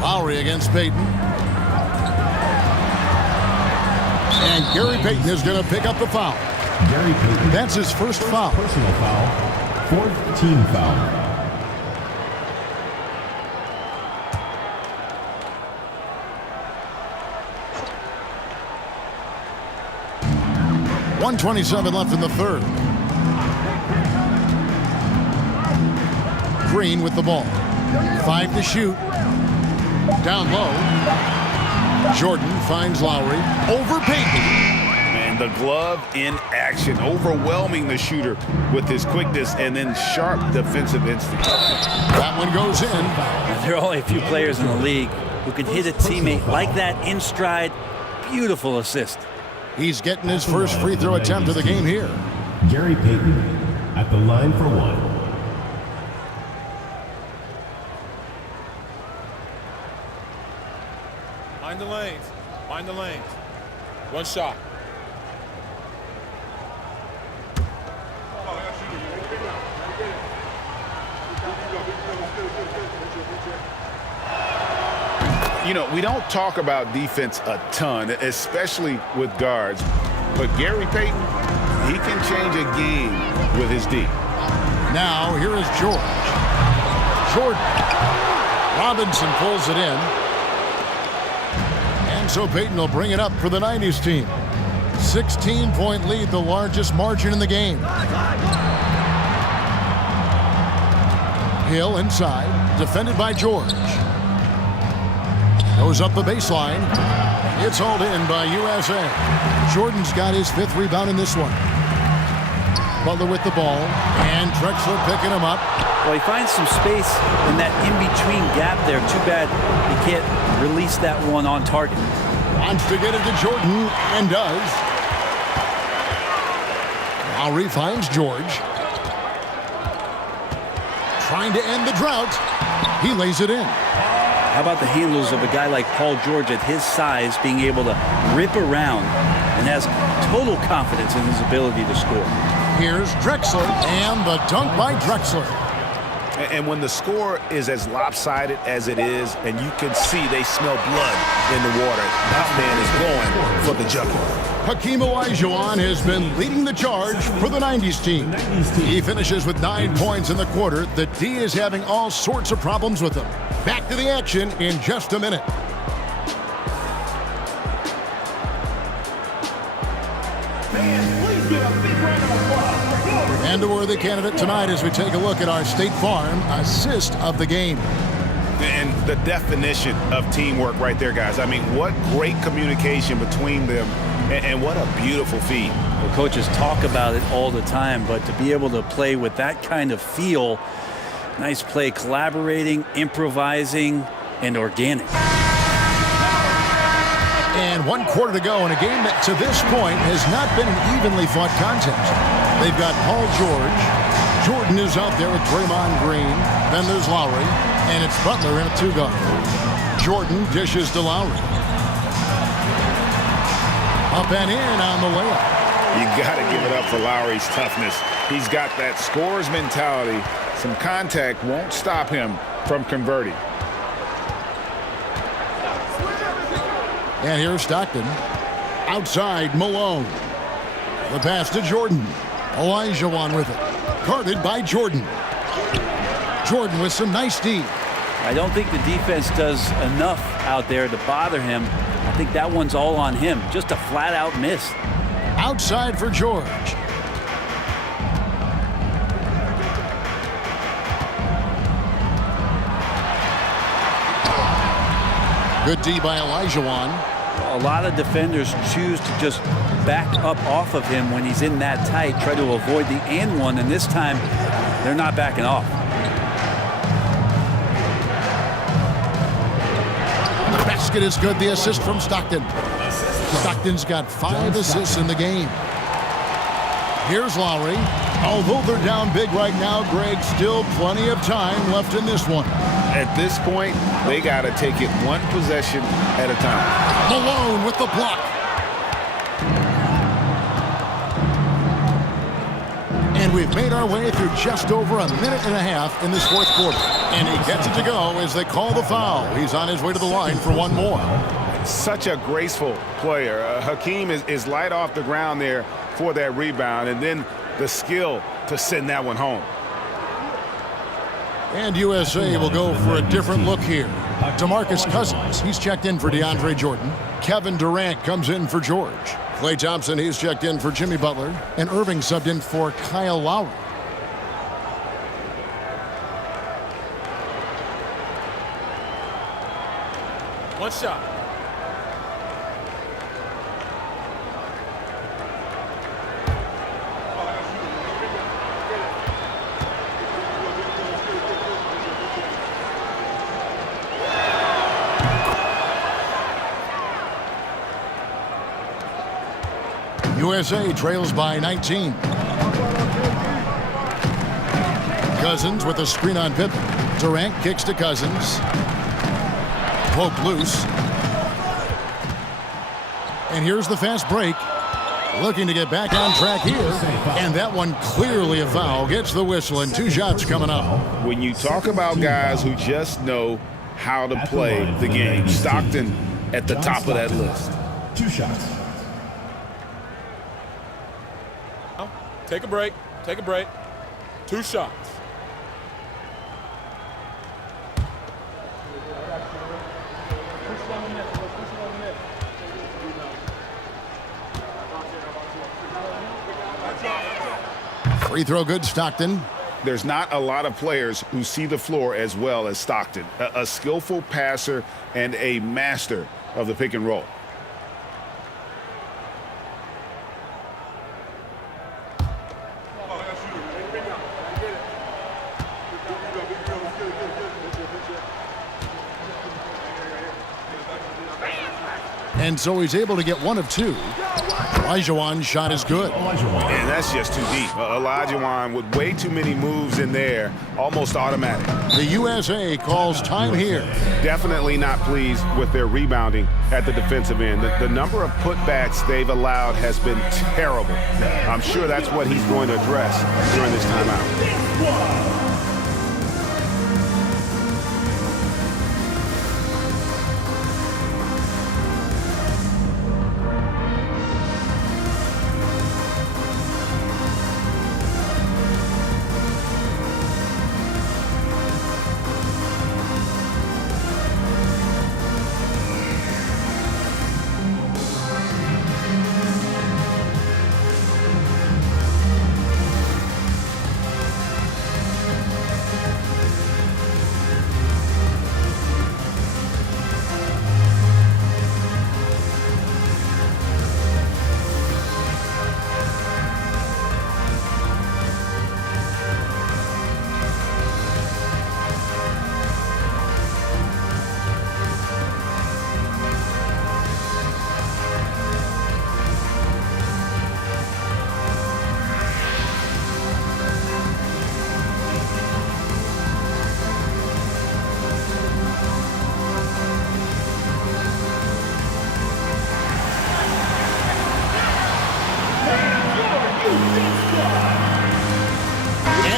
Lowry against Peyton. And Gary Payton is going to pick up the foul. Gary Payton. That's his first foul. Personal foul. 4th team foul. .127 left in the third. Green with the ball. 5 to shoot. Down low. Jordan finds Lowry. Over Payton. And the glove in action, overwhelming the shooter with his quickness and then sharp defensive instinct. That one goes in. There are only a few players in the league who can hit a teammate like that in stride. Beautiful assist. He's getting his first free throw attempt of the game here. Gary Payton at the line for 1. Mind the lanes. Mind the lanes. 1 shot. You know, we don't talk about defense a ton, especially with guards. But Gary Payton, he can change a game with his D. Now, here is George. Jordan. Robinson pulls it in. And so Payton will bring it up for the 90s team. 16-point lead, the largest margin in the game. Hill inside, defended by George. Goes up the baseline. It's hauled in by USA. Jordan's got his 5th rebound in this one. Butler with the ball, and Drexler picking him up. Well, he finds some space in that in-between gap there. Too bad he can't release that one on target. Wants to get it to Jordan, and does. Lowry finds George. Trying to end the drought. He lays it in. How about the handles of a guy like Paul George at his size being able to rip around and has total confidence in his ability to score. Here's Drexler, and the dunk by Drexler. And when the score is as lopsided as it is, and you can see they smell blood in the water, that man is going for the jugular. Hakeem Olajuwon has been leading the charge for the 90s team. He finishes with 9 points in the quarter. The D is having all sorts of problems with him. Back to the action in just a minute. And a worthy candidate tonight as we take a look at our State Farm assist of the game. And the definition of teamwork right there, guys. I mean, what great communication between them, and what a beautiful feed. Well, coaches talk about it all the time, but to be able to play with that kind of feel, nice play, collaborating, improvising, and organic. And 1 quarter to go in a game that to this point has not been an evenly fought contest. They've got Paul George. Jordan is out there with Draymond Green. Then there's Lowry. And it's Butler in a 2-guard. Jordan dishes to Lowry. Up and in on the layup. You got to give it up for Lowry's toughness. He's got that scorer's mentality. Some contact won't stop him from converting. And here's Stockton. Outside, Malone. The pass to Jordan. Olajuwon with it. Guarded by Jordan. Jordan with some nice D. I don't think the defense does enough out there to bother him. I think that one's all on him. Just a flat-out miss. Outside for George. Good D by Olajuwon. A lot of defenders choose to just back up off of him when he's in that tight, try to avoid the and one, and this time they're not backing off. The basket is good. The assist from Stockton. Stockton's got 5 assists in the game. Here's Lowry. Although they're down big right now, Greg, still plenty of time left in this one. At this point, they got to take it one possession at a time. Malone with the block. And we've made our way through just over a minute and a half in this 4th quarter. And he gets it to go as they call the foul. He's on his way to the line for one more. Such a graceful player. Hakeem is light off the ground there for that rebound, and then the skill to send that one home. And USA will go for a different look here. DeMarcus Cousins, he's checked in for DeAndre Jordan. Kevin Durant comes in for George. Klay Thompson, he's checked in for Jimmy Butler. And Irving subbed in for Kyle Lowry. One shot. USA trails by 19. Cousins with a screen on Pippen. Durant kicks to Cousins. Poke loose. And here's the fast break. Looking to get back on track here. And that one clearly a foul. Gets the whistle and 2 shots coming up. When you talk about guys who just know how to play the game, Stockton at the top of that list. 2 shots. Take a break. Take a break. 2 shots. Free throw good, Stockton. There's not a lot of players who see the floor as well as Stockton. A skillful passer and a master of the pick and roll. And so he's able to get 1 of 2. Olajuwon's shot is good. And that's just too deep. Olajuwon with way too many moves in there, almost automatic. The USA calls time here. Definitely not pleased with their rebounding at the defensive end. The number of putbacks they've allowed has been terrible. I'm sure that's what he's going to address during this timeout.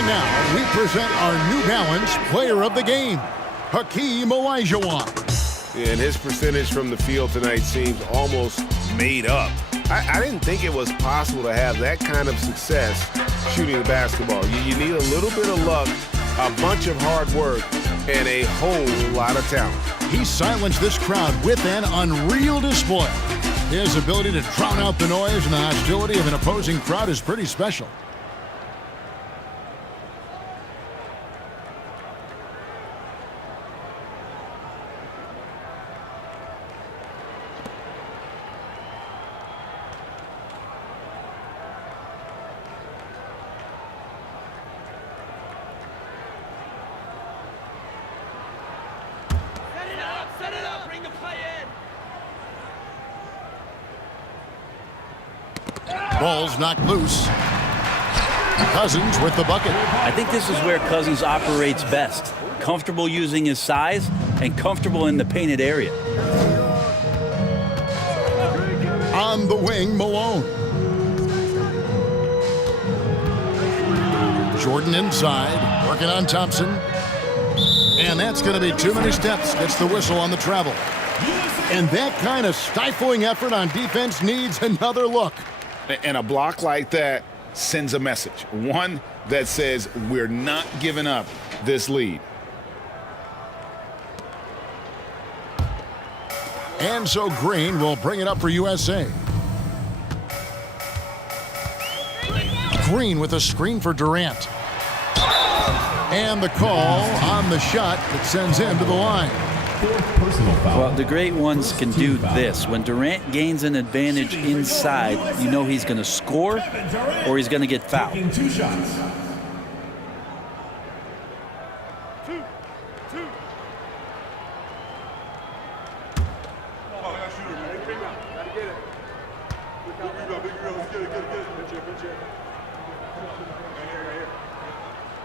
And now we present our New Balance Player of the Game, Hakeem Olajuwon. And his percentage from the field tonight seems almost made up. I didn't think it was possible to have that kind of success shooting the basketball. You need a little bit of luck, a bunch of hard work, and a whole lot of talent. He silenced this crowd with an unreal display. His ability to drown out the noise and the hostility of an opposing crowd is pretty special. Ball's knocked loose. Cousins with the bucket. I think this is where Cousins operates best. Comfortable using his size and comfortable in the painted area. On the wing, Malone. Jordan inside, working on Thompson. And that's going to be too many steps. Gets the whistle on the travel. And that kind of stifling effort on defense needs another look. And a block like that sends a message. One that says we're not giving up this lead. And so Green will bring it up for USA. Green with a screen for Durant. And the call on the shot that sends him to the line. Well, the great ones can do this. When Durant gains an advantage inside, you know he's going to score or he's going to get fouled. Two shots.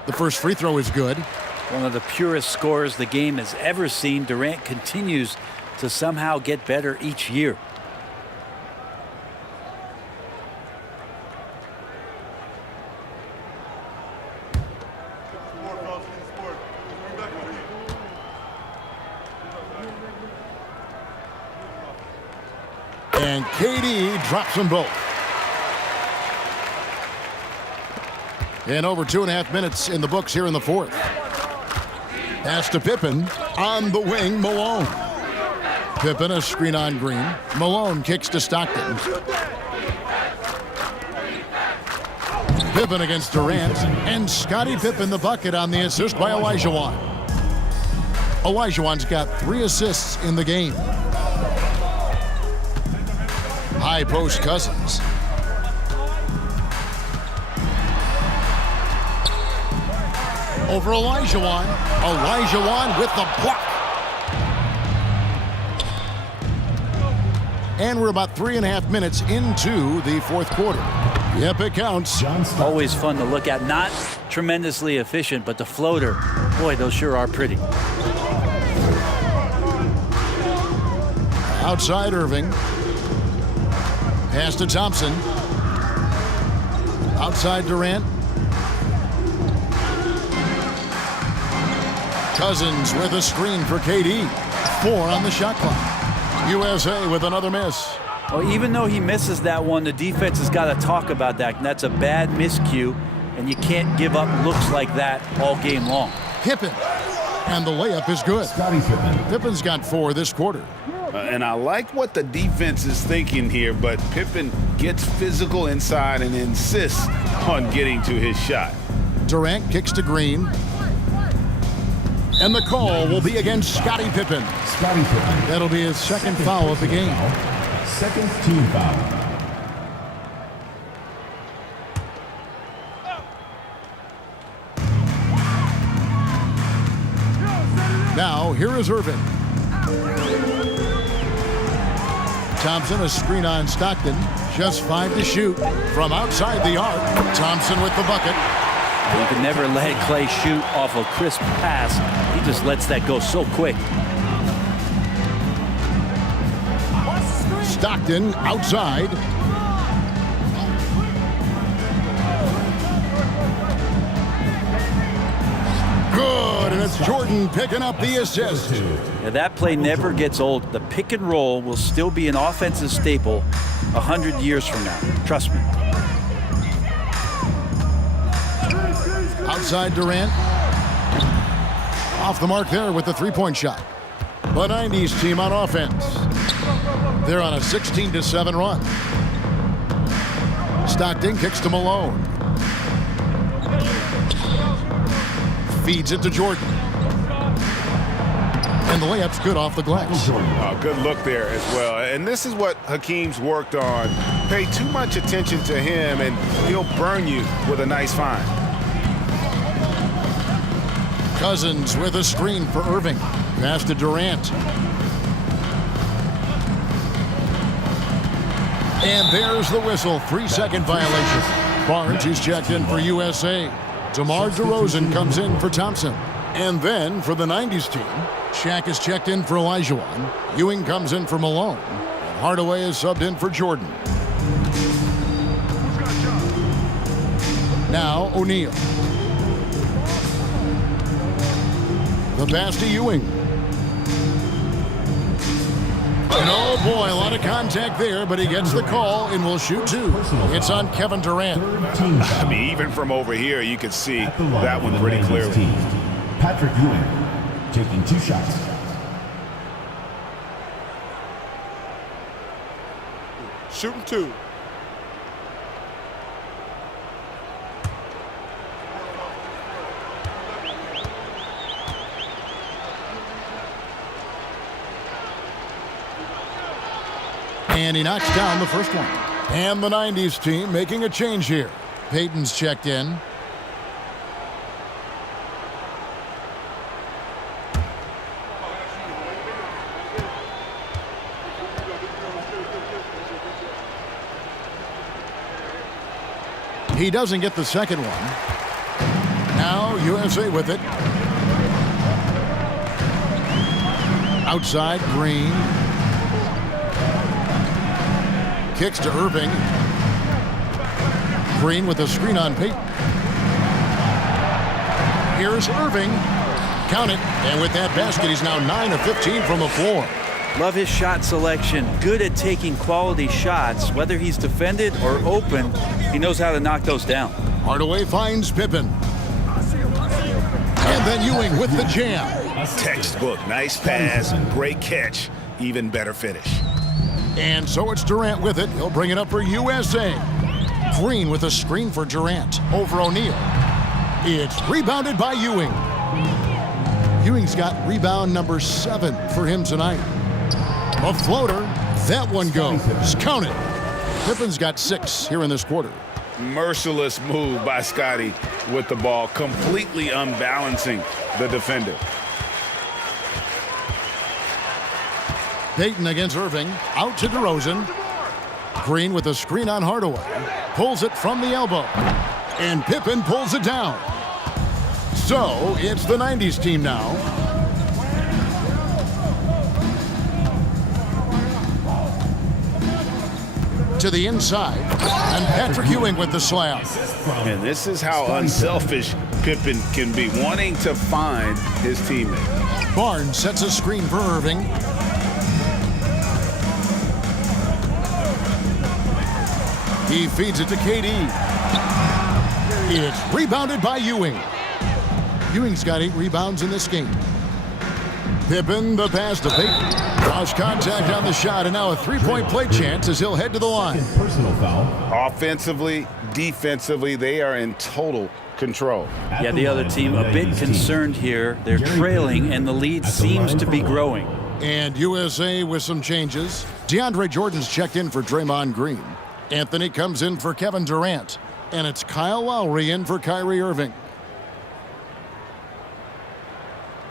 The first free throw is good. One of the purest scorers the game has ever seen. Durant continues to somehow get better each year. And KD drops them both. And over 2.5 minutes in the books here in the fourth. Pass to Pippen. On the wing, Malone. Pippen, a screen on Green. Malone kicks to Stockton. Pippen against Durant. And Scottie Pippen the bucket on the assist by Olajuwon. Olajuwon's got 3 assists in the game. High post Cousins. Over Olajuwon. Olajuwon with the block. And we're about 3.5 minutes into the fourth quarter. Yep, it counts. Always fun to look at. Not tremendously efficient, but the floater, boy, those sure are pretty. Outside Irving. Pass to Thompson. Outside Durant. Cousins with a screen for KD. 4 on the shot clock. USA with another miss. Well, even though he misses that one, the defense has got to talk about that. And that's a bad miscue, and you can't give up looks like that all game long. Pippen. And the layup is good. Pippen's got 4 this quarter. And I like what the defense is thinking here, but Pippen gets physical inside and insists on getting to his shot. Durant kicks to Green. And the call will be against Scottie Pippen. That'll be his second foul of the game. Second team foul. Now, here is Irving. Thompson, a screen on Stockton. Just 5 to shoot from outside the arc. Thompson with the bucket. You can never let Clay shoot off a crisp pass. He just lets that go so quick. Stockton outside. Jordan picking up the assist. Now, that play never gets old. The pick and roll will still be an offensive staple 100 years from now. Trust me. Outside Durant. Off the mark there with the three-point shot. The 90s team on offense. They're on a 16-7 run. Stockton kicks to Malone. Feeds it to Jordan. And the layup's good off the glass. Good look there as well. And this is what Hakeem's worked on. Pay too much attention to him, and he'll burn you with a nice find. Cousins with a screen for Irving. Pass to Durant. And there's the whistle. 3-second violation. Barnes, who's checked in for USA. DeMar DeRozan comes in for Thompson. And then for the 90s team, Shaq is checked in for Olajuwon. Ewing comes in for Malone. And Hardaway is subbed in for Jordan. Now O'Neal. The pass to Ewing. And oh boy, a lot of contact there, but he gets the call and will shoot two. It's on Kevin Durant. I mean, even from over here, you can see that one pretty clearly. Patrick Ewing taking 2 shots. Shooting 2. And he knocks down the first one. And the 90s team making a change here. Payton's checked in. He doesn't get the second one. Now USA with it. Outside, Green. Kicks to Irving. Green with a screen on Payton. Here's Irving. Count it. And with that basket, he's now 9 of 15 from the floor. Love his shot selection. Good at taking quality shots. Whether he's defended or open, he knows how to knock those down. Hardaway finds Pippen. And then Ewing with the jam. Textbook. Nice pass. Great catch. Even better finish. And so it's Durant with it. He'll bring it up for USA. Green with a screen for Durant over O'Neal. It's rebounded by Ewing. Ewing's got rebound number 7 for him tonight. A floater. That one goes. Count it. Pippen's got 6 here in this quarter. Merciless move by Scotty with the ball, completely unbalancing the defender. Payton against Irving. Out to DeRozan. Green with a screen on Hardaway. Pulls it from the elbow. And Pippen pulls it down. So it's the 90s team now. To the inside. And Patrick Ewing with the slam. And this is how unselfish Pippen can be, wanting to find his teammate. Barnes sets a screen for Irving. He feeds it to KD. It's rebounded by Ewing. Ewing's got 8 rebounds in this game. Pippen, the pass to Payton. Lost contact on the shot, and now a 3-point play chance as he'll head to the line. Personal foul. Offensively, defensively, they are in total control. Yeah, the other team a bit concerned here. They're trailing, and the lead seems to be growing. And USA with some changes. DeAndre Jordan's checked in for Draymond Green. Anthony comes in for Kevin Durant. And it's Kyle Lowry in for Kyrie Irving.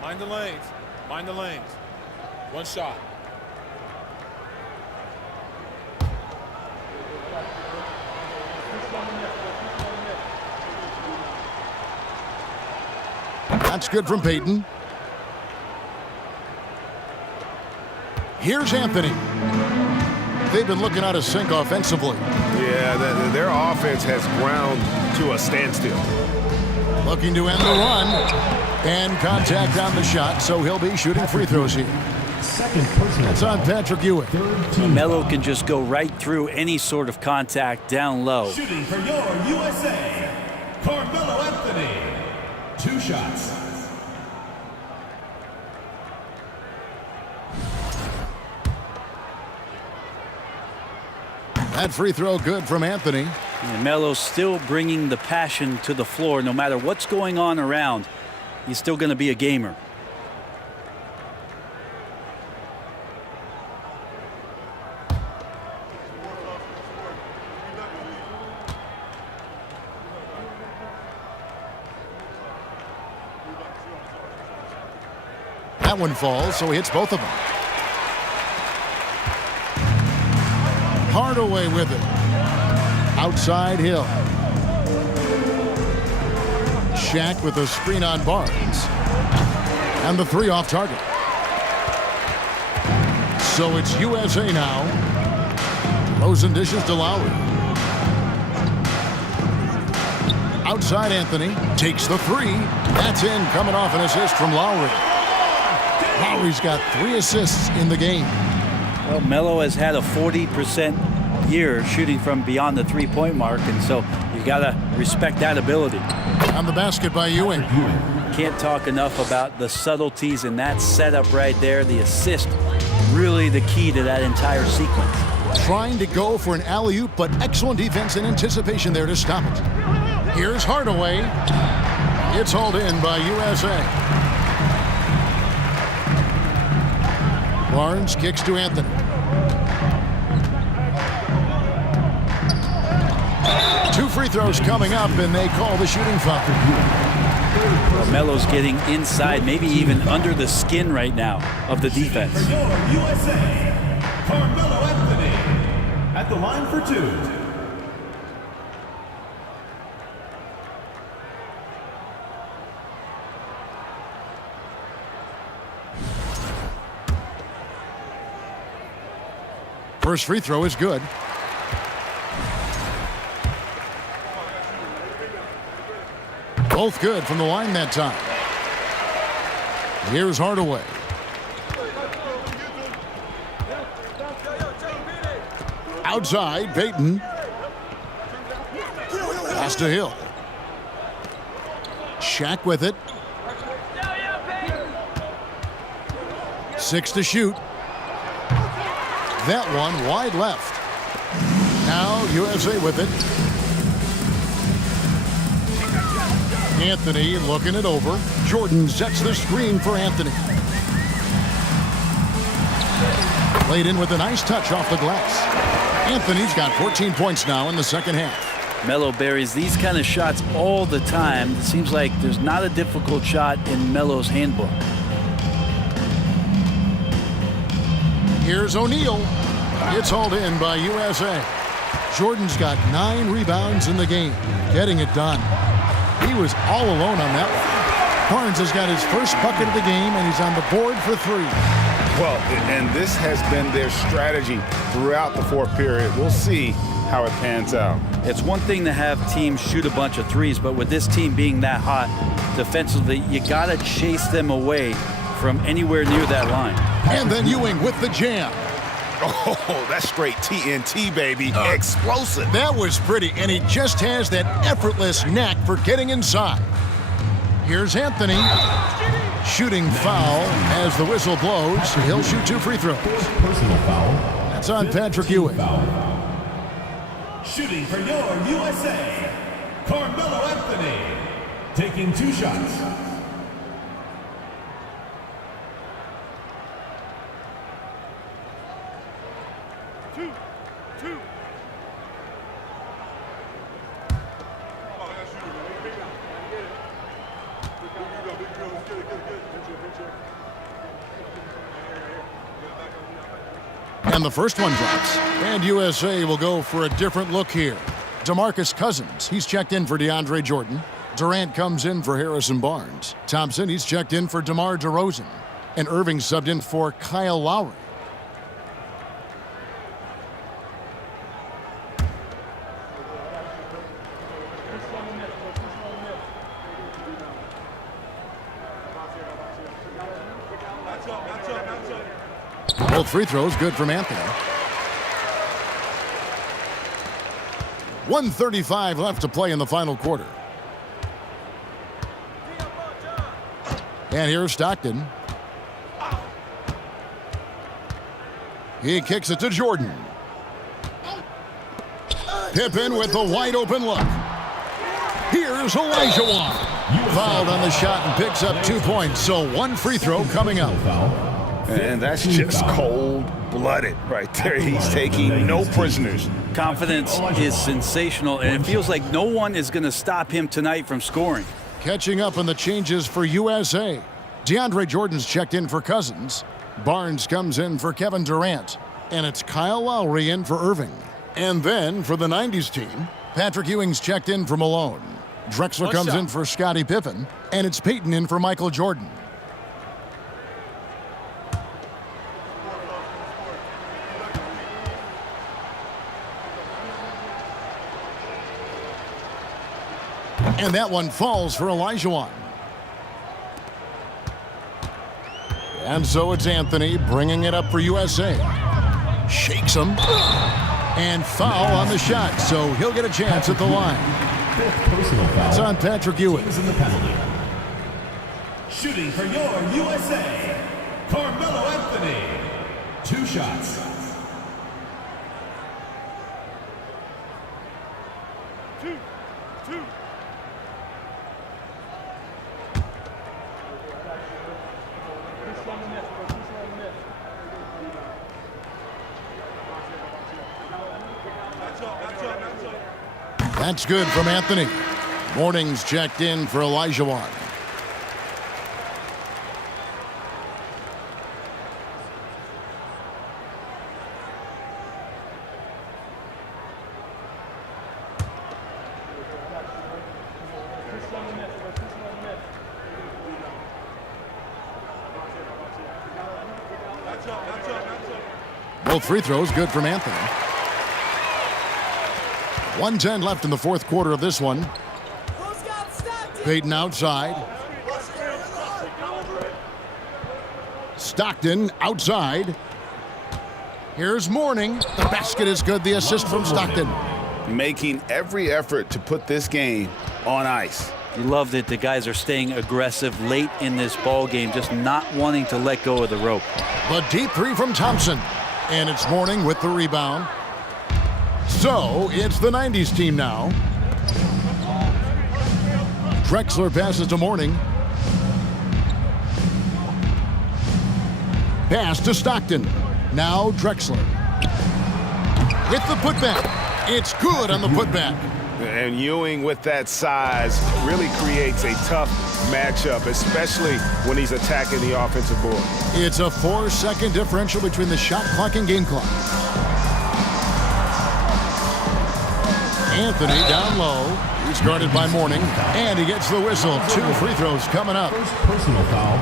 Mind the lanes. Mind the lanes. 1 shot. That's good from Payton. Here's Anthony. They've been looking out of sync offensively. Yeah, Yeah, their offense has ground to a standstill. Looking to end the run. And contact on the shot, so he'll be shooting free throws here. Second personal. It's on Patrick Ewing. Melo can just go right through any sort of contact down low. Shooting for your USA, Carmelo Anthony. 2 shots. That free throw good from Anthony. And Melo's still bringing the passion to the floor no matter what's going on around. He's still going to be a gamer. That one falls, so he hits both of them. Hardaway with it. Outside Hill. Shaq with a screen on Barnes. And the 3 off target. So it's USA now. Rosen dishes to Lowry. Outside Anthony. Takes the 3. That's in, coming off an assist from Lowry. Lowry's got 3 assists in the game. Well, Melo has had a 40% year shooting from beyond the 3-point mark, and so you got to respect that ability. On the basket by Ewing. Can't talk enough about the subtleties in that setup right there. The assist, really the key to that entire sequence. Trying to go for an alley-oop, but excellent defense and anticipation there to stop it. Here's Hardaway. It's hauled in by USA. Barnes kicks to Anthony. Two free throws coming up, and they call the shooting foul. Well, Melo's getting inside, maybe even under the skin right now of the defense. For your USA, Carmelo Anthony at the line for 2. First free throw is good. Both good from the line that time. Here's Hardaway. Outside, Payton. Pass to Hill. Shaq with it. 6 to shoot. That one wide left. Now USA with it. Anthony looking it over. Jordan sets the screen for Anthony. Played in with a nice touch off the glass. Anthony's got 14 points now in the second half. Melo buries these kind of shots all the time. It seems like there's not a difficult shot in Melo's handbook. Here's O'Neal. It's hauled in by USA. Jordan's got 9 rebounds in the game, getting it done. He was all alone on that one. Barnes has got his first bucket of the game, and he's on the board for 3. Well, and this has been their strategy throughout the fourth period. We'll see how it pans out. It's one thing to have teams shoot a bunch of threes, but with this team being that hot defensively, you got to chase them away from anywhere near that line. And then Ewing with the jam. Oh, that's straight TNT, baby. Explosive. That was pretty, and he just has that effortless knack for getting inside. Here's Anthony. Shooting foul as the whistle blows. He'll shoot 2 free throws. Personal foul. That's on Patrick Ewing. Shooting for your USA, Carmelo Anthony. Taking 2 shots. And the first one drops. And USA will go for a different look here. DeMarcus Cousins, he's checked in for DeAndre Jordan. Durant comes in for Harrison Barnes. Thompson, he's checked in for DeMar DeRozan. And Irving subbed in for Kyle Lowry. Both free throws good from Anthony. 1:35 left to play in the final quarter. And here's Stockton. He kicks it to Jordan. Pippen with the wide open look. Here's Olajuwon. Fouled on the shot and picks up 2 points. So one free throw coming up. And that's just cold-blooded right there. He's taking no prisoners. Confidence is sensational, and it feels like no one is going to stop him tonight from scoring. Catching up on the changes for USA. DeAndre Jordan's checked in for Cousins. Barnes comes in for Kevin Durant. And it's Kyle Lowry in for Irving. And then for the 90s team, Patrick Ewing's checked in for Malone. Drexler comes in for Scottie Pippen. And it's Peyton in for Michael Jordan. And that one falls for Olajuwon. And so it's Anthony bringing it up for USA. Shakes him. And foul on the shot, so he'll get a chance at the line. It's on Patrick Ewing. Shooting for your USA, Carmelo Anthony. 2 shots. That's good from Anthony. Morning's checked in for Olajuwon. Both free throws good from Anthony. 1:10 left in the fourth quarter of this one. Peyton outside. Stockton outside. Here's Mourning. The basket is good. The assist from Stockton. Making every effort to put this game on ice. You love that the guys are staying aggressive late in this ball game, just not wanting to let go of the rope. The deep three from Thompson. And it's Mourning with the rebound. So it's the 90s team now. Drexler passes to Mourning. Pass to Stockton. Now Drexler. With the putback. It's good on the putback. And Ewing with that size really creates a tough matchup, especially when he's attacking the offensive board. It's a 4-second differential between the shot clock and game clock. Anthony down low. He's guarded by Mourning. And he gets the whistle. 2 free throws coming up. First personal foul.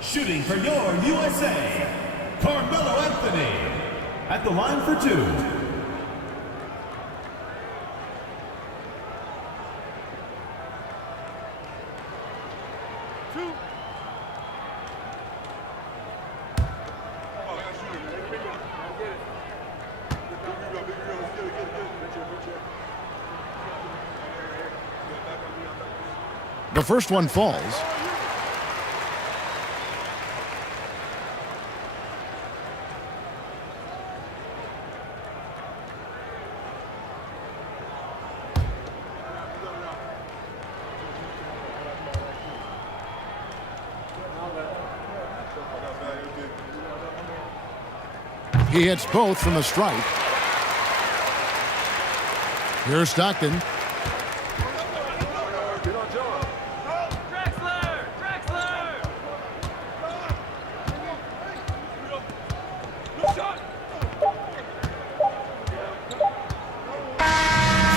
Shooting for your USA, Carmelo Anthony. At the line for 2. The first one falls. He hits both from the stripe. Here's Stockton.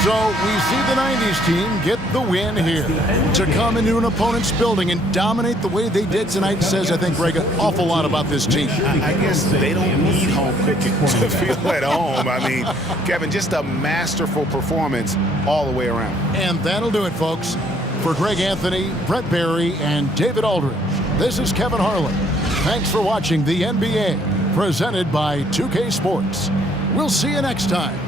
So we see the 90s team get the win here. To come into an opponent's building and dominate the way they did tonight says, I think, Greg, an awful lot about this team. I guess they don't need home cooking to feel at home. I mean, Kevin, just a masterful performance all the way around. And that'll do it, folks. For Greg Anthony, Brent Barry, and David Aldridge, this is Kevin Harlan. Thanks for watching the NBA, presented by 2K Sports. We'll see you next time.